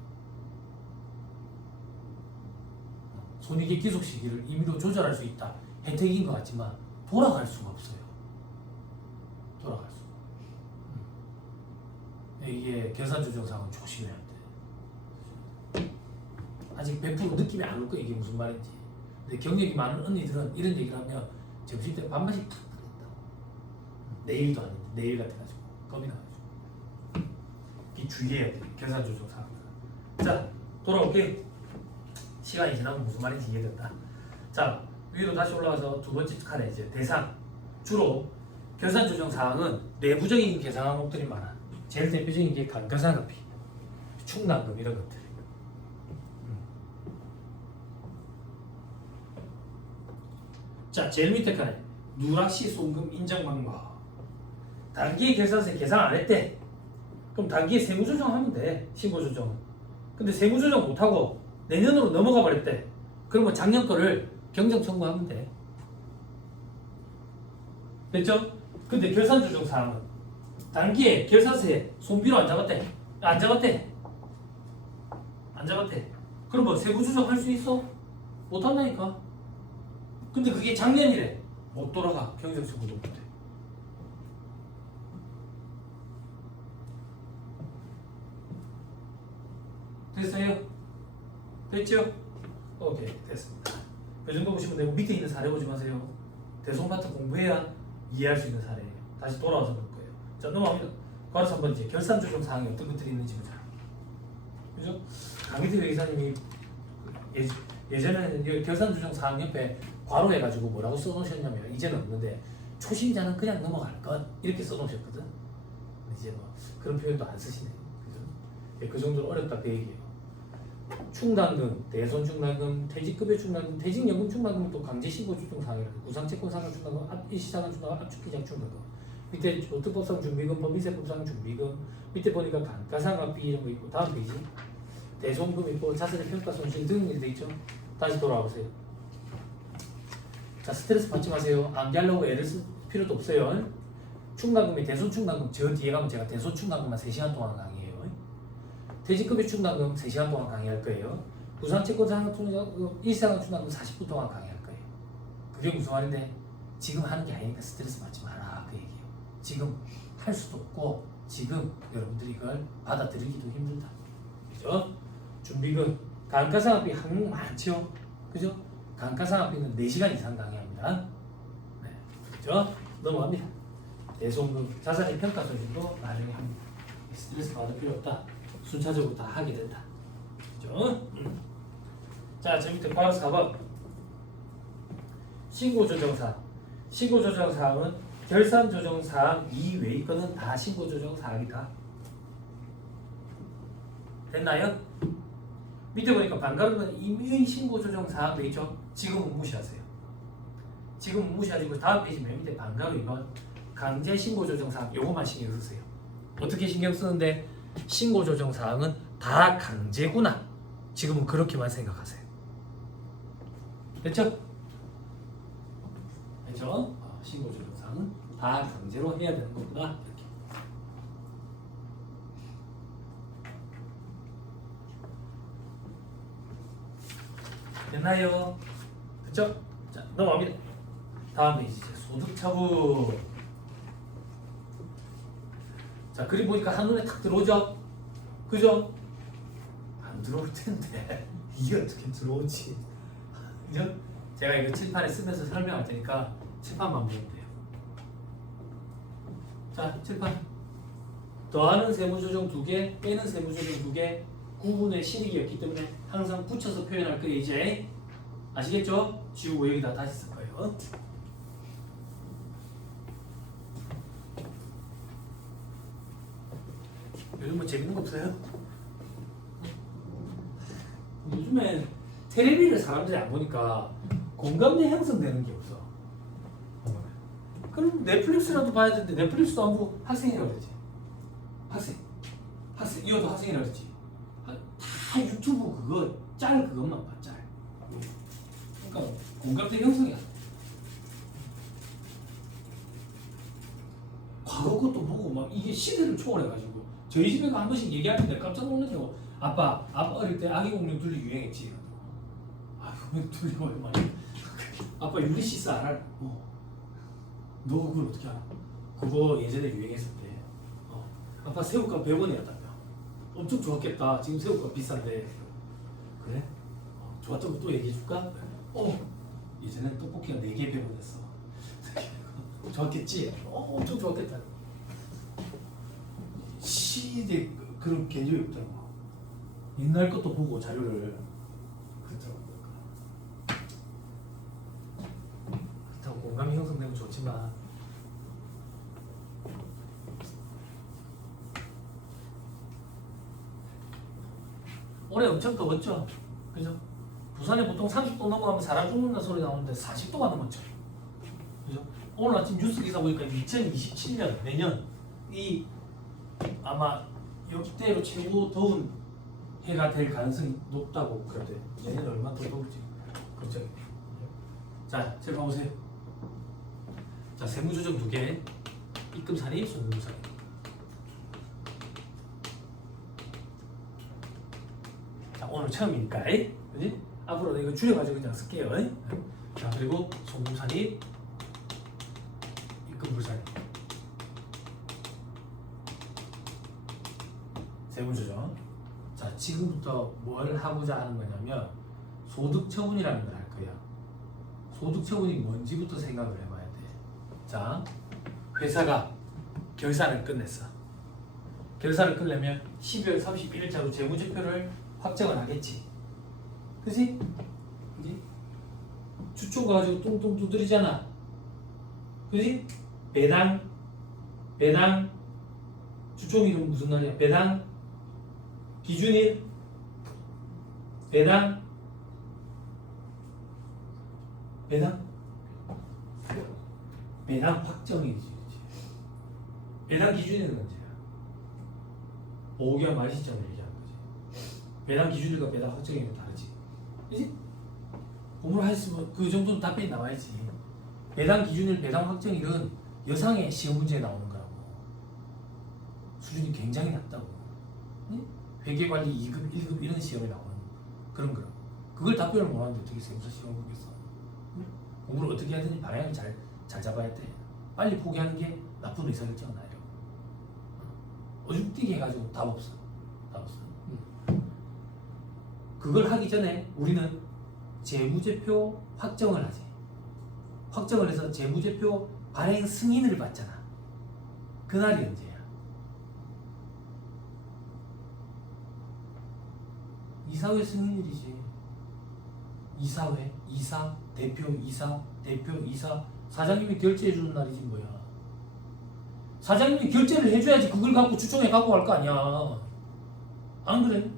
손익의 기속 시기를 임의로 조절할 수 있다. 혜택인 것 같지만 돌아갈 수가 없어요. 돌아갈 수. 이게 계산조정상은 조심해야 돼. 아직 100% 느낌이 안 올 거야, 이게 무슨 말인지. 근데 경력이 많은 언니들은 이런 얘기를 하면 점심때 밥맛이 탁 들었다고. 내일도 아닌데 내일 같아가지고 겁이 나가지고. 이 주의해야 돼, 계산조정상. 자, 돌아올게. 시간이 지나면 무슨 말인지 이해된다. 자, 위로 다시 올라가서 두 번째 칸에 이제 대상. 주로 결산조정 사항은 내부적인 계산 항목들이 많아. 제일 대표적인 게 감가상각비, 충당금 이런 것들. 자, 제일 밑에 칸에 누락시 송금 인정 방법. 단기의 결산세 계산 안 했대. 그럼 단기에 세무 조정하면 돼. 신고 조정. 근데 세무 조정 못 하고 내년으로 넘어가 버렸대. 그러면 작년 거를 경정 청구하면 돼. 됐죠? 근데 결산 조정 사항은 단기에 결산세 손비로 안 잡았대. 안 잡았대. 안 잡았대. 그럼 뭐 세부 조정 할 수 있어? 못 한다니까. 근데 그게 작년이래. 못 돌아가. 경정 청구도 못 해. 됐어요? 됐죠? 오케이, 됐습니다. 그 정도 보시면 되고 밑에 있는 사례 보지 마세요. 대손파트 공부해야 이해할 수 있는 사례예요. 다시 돌아와서 볼 거예요. 자, 넘어갑니다. 걸어서 한번 이제 결산 조정 사항이 어떤 것들이 있는지 보자. 그죠? 강희태 회계사님이 예전에는 이 결산 조정 사항 옆에 괄호해가지고 뭐라고 써놓으셨냐면 이제는 없는데 초심자는 그냥 넘어갈 것 이렇게 써놓으셨거든. 이제 뭐 그런 표현도 안 쓰시네. 그죠? 예, 그 정도로 어렵다 그 얘기예요. 충당금, 대손충당금, 퇴직급여 충당금, 퇴직연금 충당금은 또 강제신고 조정 사항이라고 구상채권상환 충당금, 일시상환 충당금, 압축기장 충당금 밑에 노트법상 준비금, 법인세법상 준비금 밑에 보니까 감가상각비 이런 거 있고 다음 페이지 대손금 있고 자산의 평가 손실 등이 돼 있죠. 다시 돌아오세요. 자, 스트레스 받지 마세요. 암기하려고 애를 쓸 필요도 없어요. 충당금이 대손충당금 저 뒤에 가면 제가 대손충당금만 3시간 동안 강의해요. 퇴직급여 충당금 3시간 동안 강의할 거예요. 부산채권상환 충당금, 일시상환 충당금 40분 동안 강의할 거예요. 그게 무슨 말인데 지금 하는 게 아니니까 스트레스 받지 마라 그 얘기예요. 지금 할 수도 없고 지금 여러분들이 이걸 받아들이기도 힘들다. 그죠? 준비금, 감가상각비 항목 많죠? 그죠? 감가상각비는 4시간 이상 강의합니다. 네, 그죠? 넘어갑니다. 대손금, 자산의 평가 손실도 나중에 합니다. 스트레스 받을 필요 없다. 순차적으로 다 하게 된다. 그죠? 자, 저 밑에 바로 4번. 신고조정사항. 신고조정사항은 결산조정사항 이외의 거는 다 신고조정사항이다. 됐나요? 밑에 보니까 반가르는 임의 신고조정사항 돼 있죠? 지금은 무시하세요. 지금은 무시하시고 다음 페이지 맨 밑에 반가르 이건 강제 신고조정사항 요거만 신경 쓰세요. 어떻게 신경 쓰는데 신고조정사항은 다 강제구나. 지금은 그렇게만 생각하세요. 됐죠? 됐죠? 신고조정사항은 다 강제로 해야 되는 거구나. 이렇게. 됐나요? 됐죠? 자, 넘어갑니다. 다음 페이지 소득차부. 자, 그림 보니까 한눈에 탁 들어오죠? 그죠? 안 들어올 텐데 이게 어떻게 들어오지? 그죠? 제가 이거 칠판에 쓰면서 설명할 테니까 칠판만 보면 돼요. 자, 칠판 더하는 세무조정 2개, 빼는 세무조정 2개 구분의 실익이었기 때문에 항상 붙여서 표현할 거예요. 이제 아시겠죠? 지우고 여기다 다시 쓸 거예요. 요즘 뭐 재밌는 거 없어요? 요즘에 텔레비를 사람들이 안 보니까 공감대 형성되는 게 없어. 그럼 넷플릭스라도 봐야 되는데 넷플릭스도 안 보고 학생이라고 그러지. 학생 이것도 학생이라고 그러지. 다 유튜브 그거 짤 그것만 봐. 짤. 그러니까 공감대 형성이 안 돼. 과거 것도 보고 막 이게 시대를 초월해가지고 저희 집에 한 번씩 얘기하는데 깜짝 놀랐죠. 아빠 어릴 때 아기 공룡 둘리 유행했지. 아, 공룡 둘리 얼마냐? 아빠 율리시스 알아? 너 그걸 어떻게 알아? 그거 예전에 유행했을 때. 아빠 새우값 100원이었다며. 엄청 좋았겠다. 지금 새우값 비싼데. 그래? 좋았던 거 또 얘기해 줄까? 예전엔 떡볶이가 4개 100원이었어. 좋았겠지? 엄청 좋았겠다. 시대 그런 개념이 없더라고. 옛날 것도 보고 자료를 그렇더라고. 그렇다고 공감이 형성되면 좋지만 올해 엄청 더웠죠? 그죠? 부산에 보통 30도 넘어가면 사람 죽는다는 소리 나오는데 40도가 넘었죠. 그죠? 오늘 아침 뉴스 기사 보니까 2027년 내년 이 아마 역대로 최고 더운 해가 될 가능성이 높다고 그러대. 내년 얼마 더 더울지 걱정이. 자, 제가 보세요. 자, 세무조정 2개, 입금산입, 소득산입. 자, 오늘 처음이니까, 그지? 앞으로 이거 줄여가지고 그냥 쓸게요. 자, 그리고 소득산입, 입금불산입. 세무조정. 자, 지금부터 뭘 하고자 하는 거냐면 소득처분이라는 걸 할 거야. 소득처분이 뭔지부터 생각을 해봐야 돼. 자, 회사가 결산을 끝냈어. 결산을 끝내면 12월 31일자로 재무제표를 확정을 하겠지. 그지? 그지? 주총 가지고 똥똥 두드리잖아. 그지? 배당 주총 이름 무슨 날이야? 배당 기준일 배당 확정이지. 배당 기준일은 언제야? 5개월 말 시점을 얘기하는 거지. 배당 기준일과 배당 확정일은 다르지. 그지? 공부를 했으면 그 정도는 답변이 나와야지. 배당 기준일, 배당 확정일은 여상의 시험 문제에 나오는 거라고. 수준이 굉장히 낮다고. 응? 회계관리 2급, 1급 이런 시험에 나오는 그런 거라고. 그걸 답변을 못하는데 어떻게 세무사 시험을 보겠어? 응? 공부를 어떻게 해야 되는지 방향을 잘 잡아야 돼. 빨리 포기하는 게 나쁜 의사결정은 아니라고. 어중뛰게 해가지고 답 없어. 응. 그걸 하기 전에 우리는 재무제표 확정을 하지. 확정을 해서 재무제표 발행 승인을 받잖아. 그날이 언제야? 이사회 승인일이지. 이사회, 이사, 대표, 이사, 사장님이 결제해 주는 날이지 뭐야. 사장님이 결제를 해줘야지 그걸 갖고 주총에 갖고 갈 거 아니야. 안 그래?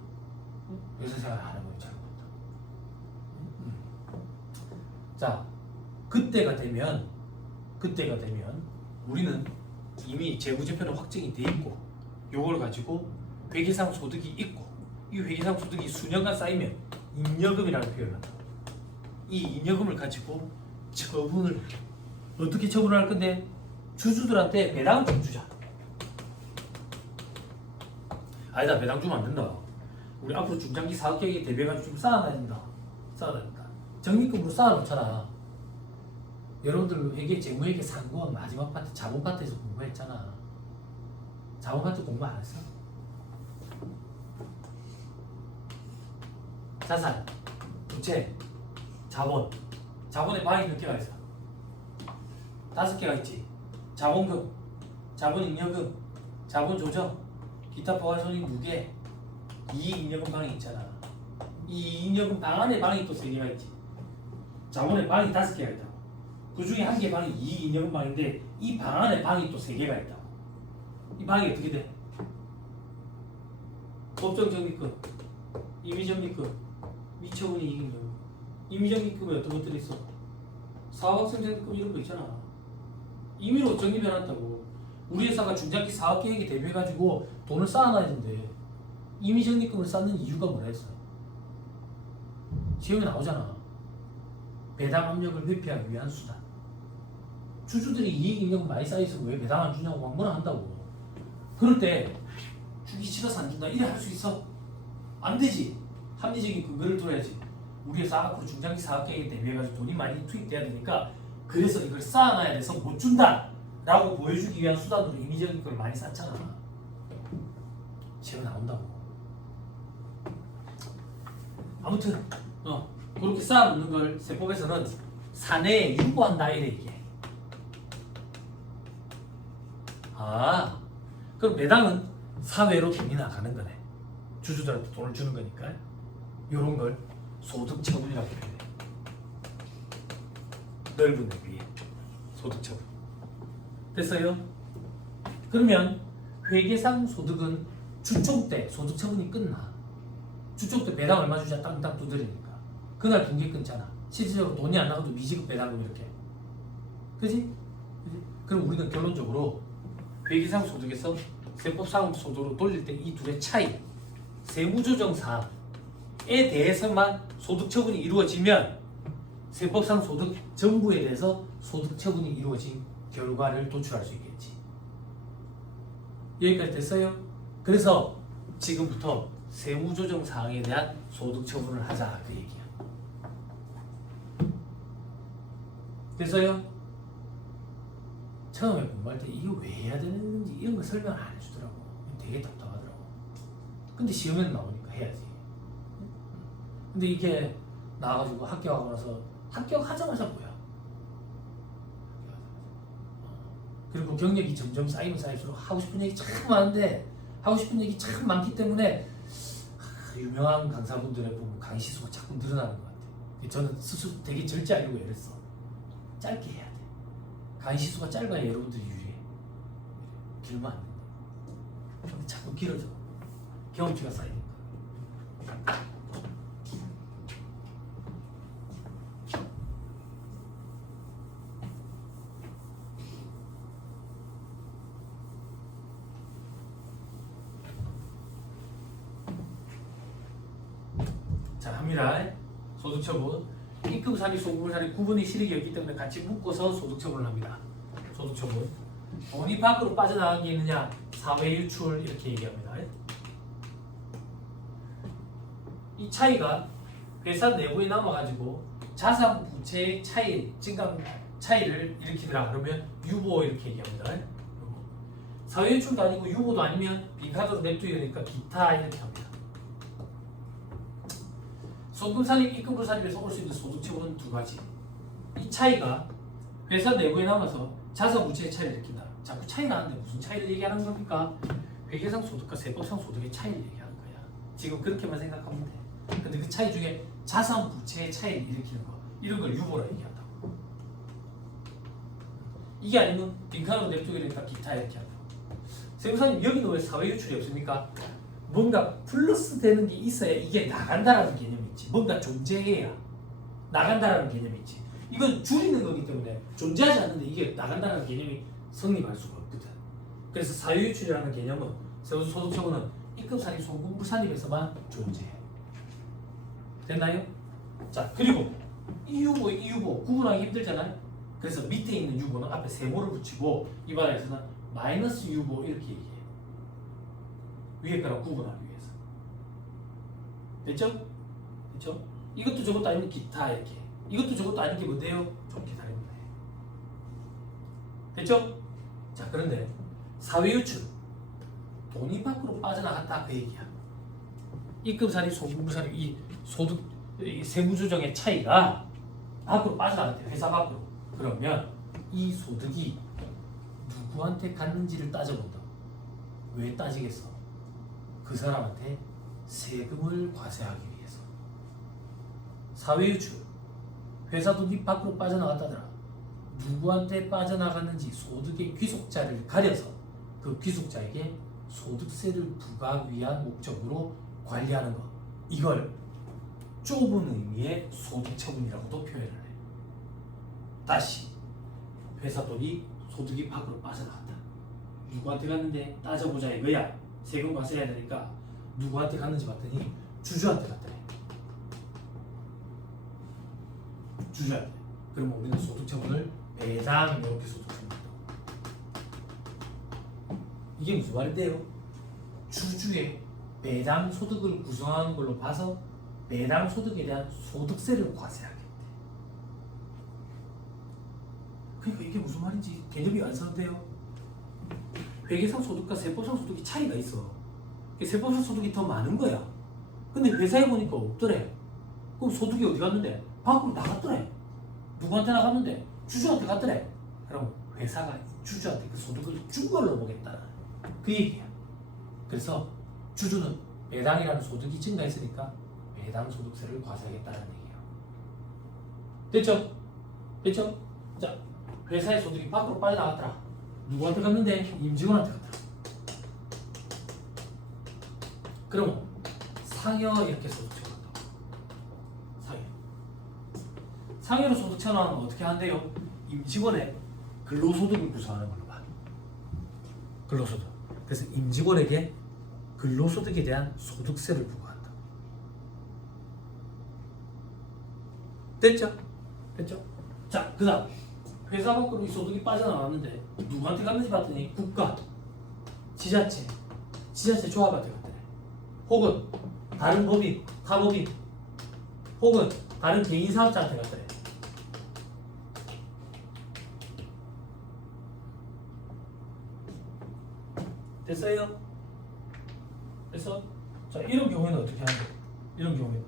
회사 생활 안 해보면 잘못했다. 자, 그때가 되면 우리는 이미 재무제표는 확정이 돼 있고 요걸 가지고 회계상 소득이 있고 이 회계상 소득이 수년간 쌓이면 잉여금이라는 표현을 한다. 이 잉여금을 가지고 처분을 어떻게 처분을 할 건데 주주들한테 배당을 좀 주자. 아니다, 배당 주면 안 된다. 우리 앞으로 중장기 사업 계획에 대비해가지고 좀 쌓아놔야 된다. 적립금으로 쌓아놓잖아. 여러분들 회계, 재무회계, 상고학 마지막 파트, 자본 파트에서 공부했잖아. 자본 파트 공부 안 했어? 자산, 부채, 자본의 방이 몇 개가 있어? 5개가 있지. 자본금, 자본잉여금, 자본조정, 기타 포괄손익 2개, 이익잉여금 방이 있잖아. 이 이익잉여금 방 안에 방이 또 3개가 있지. 자본의 방이 5개가 있다. 그 중에 1개 방이 이익잉여금 방인데 이 방 안에 방이 또 3개가 있다. 이 방이 어떻게 돼? 법정적립금, 임의적립금, 미처분이 이익잉여금. 임의적립금에 어떤 것들이 있어? 사업학생적립금 이런 거 있잖아. 임의로 적립해놨다고. 우리 회사가 중장기 사업계획에 대비해가지고 돈을 쌓아놔야 되는데 임의적립금을 쌓는 이유가 뭐라 했어? 시험에 나오잖아. 배당 압력을 회피하기 위한 수단. 주주들이 이익잉여금 많이 쌓여있으면 왜 배당 안 주냐고 막문화 한다고. 그럴 때 주기 싫어서 안 준다 이래 할 수 있어? 안 되지. 합리적인 근거를 둬야지. 우리 회사 앞으로 중장기 사업계획에 대비해가지고 돈이 많이 투입돼야 되니까 그래서 이걸 쌓아놔야 돼서 못 준다 라고 보여주기 위한 수단으로 임의적인 걸 많이 쌓잖아. 시험에 나온다고. 아무튼 그렇게 쌓아놓는 걸 세법에서는 사내에 유보한다 이래 이게. 아, 그럼 배당은 사회로 돈이 나가는 거네. 주주들한테 돈을 주는 거니까. 요런 걸 소득처분이라고 표현해. 넓은 의미의 소득처분. 됐어요? 그러면 회계상 소득은 주총 때 소득처분이 끝나. 주총 때 배당 얼마 주자 땅땅 두드리니까 그날 분기 끊잖아. 실질적으로 돈이 안 나가도 미지급 배당금 이렇게. 그지? 그럼 우리는 결론적으로 회계상 소득에서 세법상 소득으로 돌릴 때 이 둘의 차이, 세무조정 사항에 대해서만 소득 처분이 이루어지면 세법상 소득 전부에 대해서 소득 처분이 이루어진 결과를 도출할 수 있겠지. 여기까지 됐어요? 그래서 지금부터 세무조정 사항에 대한 소득 처분을 하자 그 얘기야. 됐어요? 처음에 공부할 때 이거 왜 해야 되는지 이런 거 설명 안 해주더라고. 되게 답답하더라고. 근데 시험에는 나오니까 해야지. 근데 이게 나와가지고 합격하고 나서 합격하자마자 뭐야? 그리고 경력이 점점 쌓이면 쌓일수록 하고 싶은 얘기 참 많은데 하고 싶은 얘기 참 많기 때문에 유명한 강사분들의 보면 강의 시수가 자꾸 늘어나는 것 같아요. 저는 스스로 되게 절제하려고 애를 써. 짧게 해야 돼. 강의 시수가 짧아야 여러분들이 유리해. 길면 안 된다. 근데 자꾸 길어져. 경험치가 쌓이니까. 자, 합니다. 소득처분. 입금사리, 소금사리 구분이 실익이었기 때문에 같이 묶어서 소득처분을 합니다. 소득처분. 돈이 밖으로 빠져나간 게 있느냐? 사회유출 이렇게 얘기합니다. 이 차이가 회사 내부에 남아가지고 자산 부채의 차이, 증감 차이를 일으키더라. 그러면 유보 이렇게 얘기합니다. 사회유출도 아니고 유보도 아니면 빈카드로 냅두게 되니까 기타 이렇게 합니다. 소금산입, 입금산입에서 올 수 있는 소득처분은 두 가지. 이 차이가 회사 내부에 남아서 자산 부채의 차이를 일으킨다. 자꾸 차이 나는데 무슨 차이를 얘기하는 겁니까? 회계상 소득과 세법상 소득의 차이를 얘기하는 거야. 지금 그렇게만 생각하면 돼. 근데 그 차이 중에 자산 부채의 차이를 일으키는 거, 이런 걸 유보라 얘기한다고. 이게 아니면 빈칸으로 냅두게 되니까 기타 이렇게 한다고. 세무사님 여기는 왜 사회유출이 없습니까? 뭔가 플러스 되는 게 있어야 이게 나간다라는 개념이 있지. 뭔가 존재해야 나간다라는 개념이 있지. 이건 줄이는 거기 때문에 존재하지 않는데 이게 나간다는 개념이 성립할 수가 없거든. 그래서 사유유출이라는 개념은 세무소득처분은 입금산입, 소금산입에서만 존재해. 됐나요? 자, 그리고 이 유보 구분하기 힘들잖아요. 그래서 밑에 있는 유보는 앞에 세모를 붙이고 이 바닥에서는 마이너스 유보 이렇게 얘기해요. 위에 거랑 구분하기 위해서. 됐죠? 됐죠? 이것도 저것도 아니면 기타 이렇게. 이것도 저것도 아닌 게 뭔데요? 좀 기다리면 돼. 됐죠? 자, 그런데 사회유출 돈이 밖으로 빠져나갔다 그 얘기야. 입금산입, 소금산입 이 소득 이 세무조정의 차이가 밖으로 빠져나갔대. 회사 밖으로. 그러면 이 소득이 누구한테 갔는지를 따져본다. 왜 따지겠어? 그 사람한테 세금을 과세하기 위해서. 사회유출 회사 돈이 밖으로 빠져나갔다더라. 누구한테 빠져나갔는지 소득의 귀속자를 가려서 그 귀속자에게 소득세를 부과하기 위한 목적으로 관리하는 것. 이걸 좁은 의미의 소득처분이라고도 표현을 해. 다시 회사 돈이 소득이 밖으로 빠져나갔다. 누구한테 갔는데 따져보자 이거야. 세금 과세해야 되니까 누구한테 갔는지 봤더니 주주한테 갔더래. 주주한테. 그러면 우리는 소득처분을 배당 이렇게 소득처분한다. 이게 무슨 말인데요? 주주의 배당 소득을 구성하는 걸로 봐서 배당 소득에 대한 소득세를 과세하겠대. 그러니까 이게 무슨 말인지 개념이 완성돼요. 회계상 소득과 세법상 소득이 차이가 있어. 세법상 소득이 더 많은 거야. 근데 회사에 보니까 없더래. 그럼 소득이 어디 갔는데? 밖으로 나갔더래. 누구한테 나갔는데? 주주한테 갔더래. 그럼 회사가 주주한테 그 소득을 준 걸로 보겠다. 그 얘기야. 그래서 주주는 배당이라는 소득이 증가했으니까 배당 소득세를 과세하겠다는 얘기야. 됐죠? 됐죠? 자, 회사의 소득이 밖으로 빠져나갔더라. 누구한테 갔는데? 임직원한테 갔더라. 그러면 상여 이렇게 소득처분 한다. 상여. 상여로 소득처분하면 어떻게 한대요? 임직원의 근로소득을 구성하는 걸로 봐. 근로소득. 그래서 임직원에게 근로소득에 대한 소득세를 부과한다. 됐죠? 됐죠? 자, 그 다음 회사 밖으로 이 소득이 빠져나왔는데 누구한테 갔는지 봤더니 국가, 지자체 조합한테 갔더래. 혹은 다른 법인, 타법인, 혹은 다른 개인 사업자한테 갔더래. 됐어요? 그래서 자, 이런 경우에는 어떻게 하는 거예요? 이런 경우에는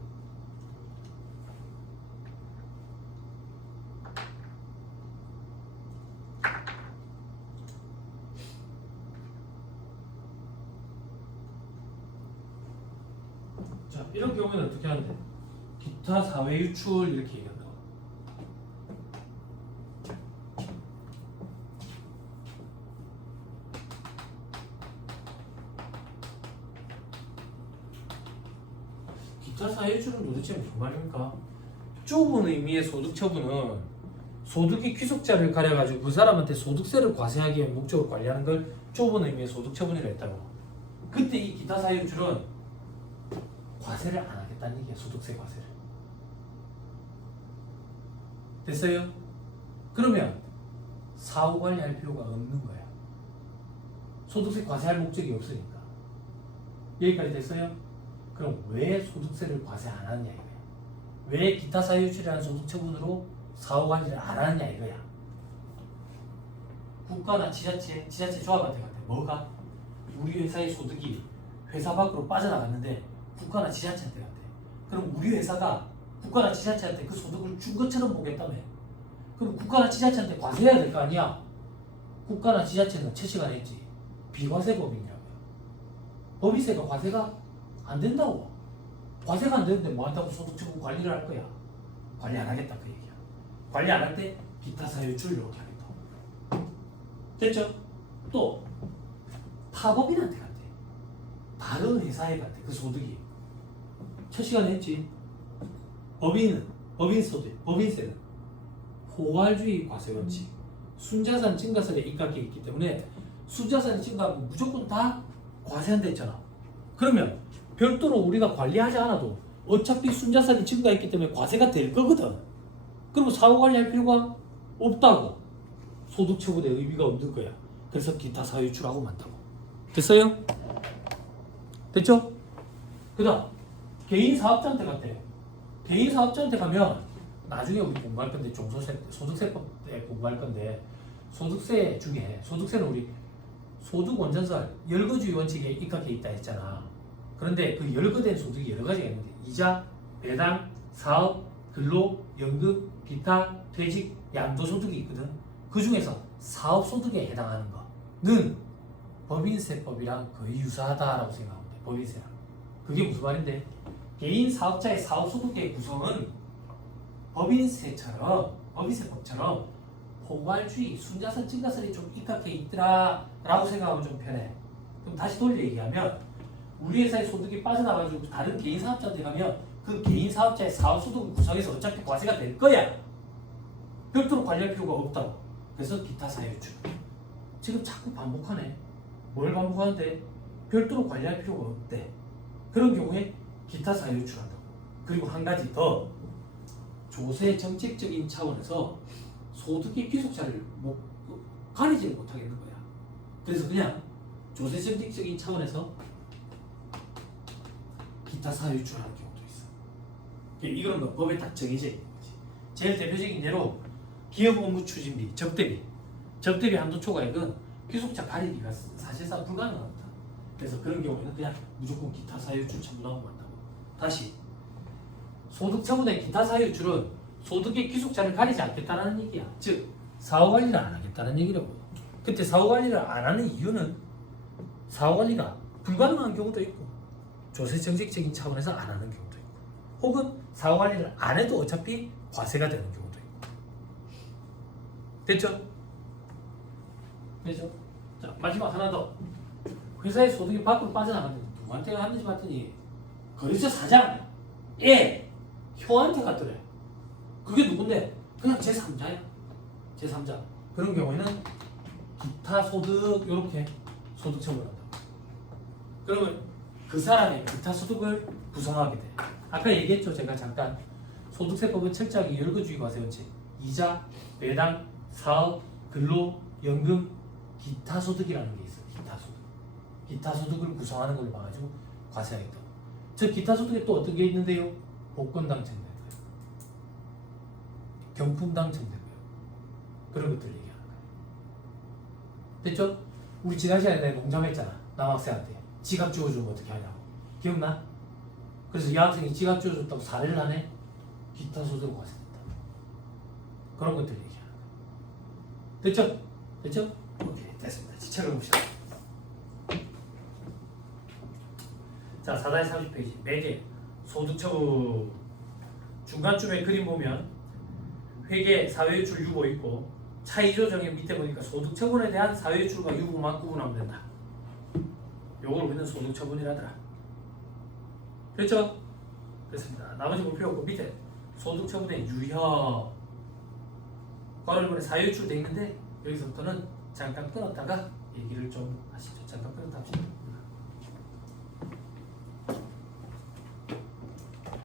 자, 이런 경우에는 어떻게 하는데? 기타 사회 유출 이렇게 얘기한다고. 기타 사회 유출은 도대체 무슨 말입니까? 좁은 의미의 소득 처분은 소득의 귀속자를 가려가지고 그 사람한테 소득세를 과세하기 위한 목적으로 관리하는 걸 좁은 의미의 소득 처분이라 했다고. 그때 이 기타 사회 유출은 과세를 안 하겠다는 얘기야. 소득세 과세를. 됐어요? 그러면 사후 관리할 필요가 없는 거야. 소득세 과세할 목적이 없으니까. 여기까지 됐어요? 그럼 왜 소득세를 과세 안 하느냐 이거야. 왜 기타 사유 유출이라는 소득 처분으로 사후 관리를 안 하느냐 이거야. 국가나 지자체 조합한테 갔대. 뭐가? 우리 회사의 소득이 회사 밖으로 빠져나갔는데 국가나 지자체한테 갔대. 그럼 우리 회사가 국가나 지자체한테 그 소득을 준 것처럼 보겠다며. 그럼 국가나 지자체한테 과세해야 될 거 아니야. 국가나 지자체는 채식안 했지. 비과세법이냐고요. 법인세가 과세가 안 된다고. 과세가 안 되는데 뭐 한다고 소득처분 관리를 할 거야. 관리 안 하겠다 그 얘기야. 관리 안 할 때 기타 사유 유출 이렇게 하겠다. 됐죠? 또 타법인한테 갔대. 다른 회사에 갔대. 그 소득이 첫 시간에 했지. 법인세는 포괄주의 과세 원칙, 순자산 증가세에 입각해 있기 때문에 순자산이 증가하면 무조건 다 과세한다 했잖아. 그러면 별도로 우리가 관리하지 않아도 어차피 순자산이 증가했기 때문에 과세가 될 거거든. 그러면 사후 관리할 필요가 없다고. 소득 처분에 의미가 없는 거야. 그래서 기타 사유 유출하고 만다고. 됐어요? 됐죠? 그 다음 개인 사업자한테 갔대. 개인 사업자한테 가면 나중에 우리 공부할 건데 소득세법 때 공부할 건데 소득세 중에 소득세는 우리 소득 원전설 열거주의 원칙에 입각해 있다 했잖아. 그런데 그 열거된 소득이 여러 가지가 있는데 이자, 배당, 사업, 근로, 연금, 기타, 퇴직, 양도소득이 있거든. 그 중에서 사업소득에 해당하는 거는 법인세법이랑 거의 유사하다라고 생각하면 돼. 법인세랑. 그게 무슨 말인데? 개인 사업자의 사업소득의 구성은 법인세법처럼 포괄주의, 순자산 증가설이 좀 입각해 있더라라고 생각하면 좀 편해. 그럼 다시 돌려 얘기하면 우리 회사의 소득이 빠져나가지고 다른 개인 사업자한테 가면 그 개인 사업자의 사업소득을 구성해서 어차피 과세가 될 거야. 별도로 관리할 필요가 없다고. 그래서 기타 사유출. 지금 자꾸 반복하네. 뭘 반복하는데? 별도로 관리할 필요가 없대. 그런 경우에 기타 사유출한다고. 그리고 한 가지 더. 조세 정책적인 차원에서 소득의 귀속자를 가리지를 못하겠는 거야. 그래서 그냥 조세 정책적인 차원에서 기타 사유출하는 경우도 있어. 이거는 뭐 법에 딱 정해져 있는 거지. 제일 대표적인 예로 기업 업무 추진비, 접대비 한도 초과액은 귀속자 가리기가 사실상 불가능합니다. 그래서 그런 경우에는 그냥 무조건 기타 사유출 처분하고 만다고. 다시 소득 처분의 기타 사유출은 소득의 귀속자를 가리지 않겠다는 얘기야. 즉 사후 관리를 안 하겠다는 얘기라고. 그때 사후 관리를 안 하는 이유는 사후 관리가 불가능한 경우도 있고 조세 정책적인 차원에서 안 하는 경우도 있고 혹은 사후 관리를 안 해도 어차피 과세가 되는 경우도 있고. 됐죠? 됐죠? 자, 마지막 하나 더. 회사의 소득이 밖으로 빠져나갔는데 누구한테 갔는지 봤더니 거래처 사장에 형한테 갔더래. 그게 누군데? 그냥 제3자야. 제3자. 그런 경우에는 기타 소득 이렇게 소득 처분을 한다. 그러면 그 사람의 기타 소득을 구성하게 돼. 아까 얘기했죠, 제가 잠깐. 소득세법은 철저하게 열거주의 과세원칙, 이자, 배당, 사업, 근로, 연금, 기타 소득이라는 게 있어요. 기타 소득. 기타 소득을 구성하는 걸 봐가지고 과세하겠다. 저 기타 소득에 또 어떤 게 있는데요? 복권 당첨된 거예요. 경품 당첨된 거예요. 그런 것들 얘기하는 거예요. 됐죠? 우리 지난 시간에 내가 농담했잖아. 남학생한테 지갑 주워주면 어떻게 하냐고. 기억나? 그래서 이 학생이 지갑 주워줬다고 사례를 하네? 기타 소득 과세된다. 그런 것들 얘기하는 거예요. 됐죠? 됐죠? 오케이, 됐습니다. 책을 봅시다. 자, 4-30페이지. 매개 소득처분 중간쯤에 그림 보면 회계 사회유출 유보 있고 차이조 정의 밑에 보니까 소득처분에 대한 사회유출과 유보만 구분하면 된다. 요걸 우리는 소득처분이라더라. 됐죠? 됐습니다. 나머지 볼 필요 없고 밑에 소득처분의 유형 거를 이번에 사회유출 돼 있는데 여기서부터는 잠깐 끊었다가 얘기를 좀 하시죠. 잠깐 끊었다 합시다.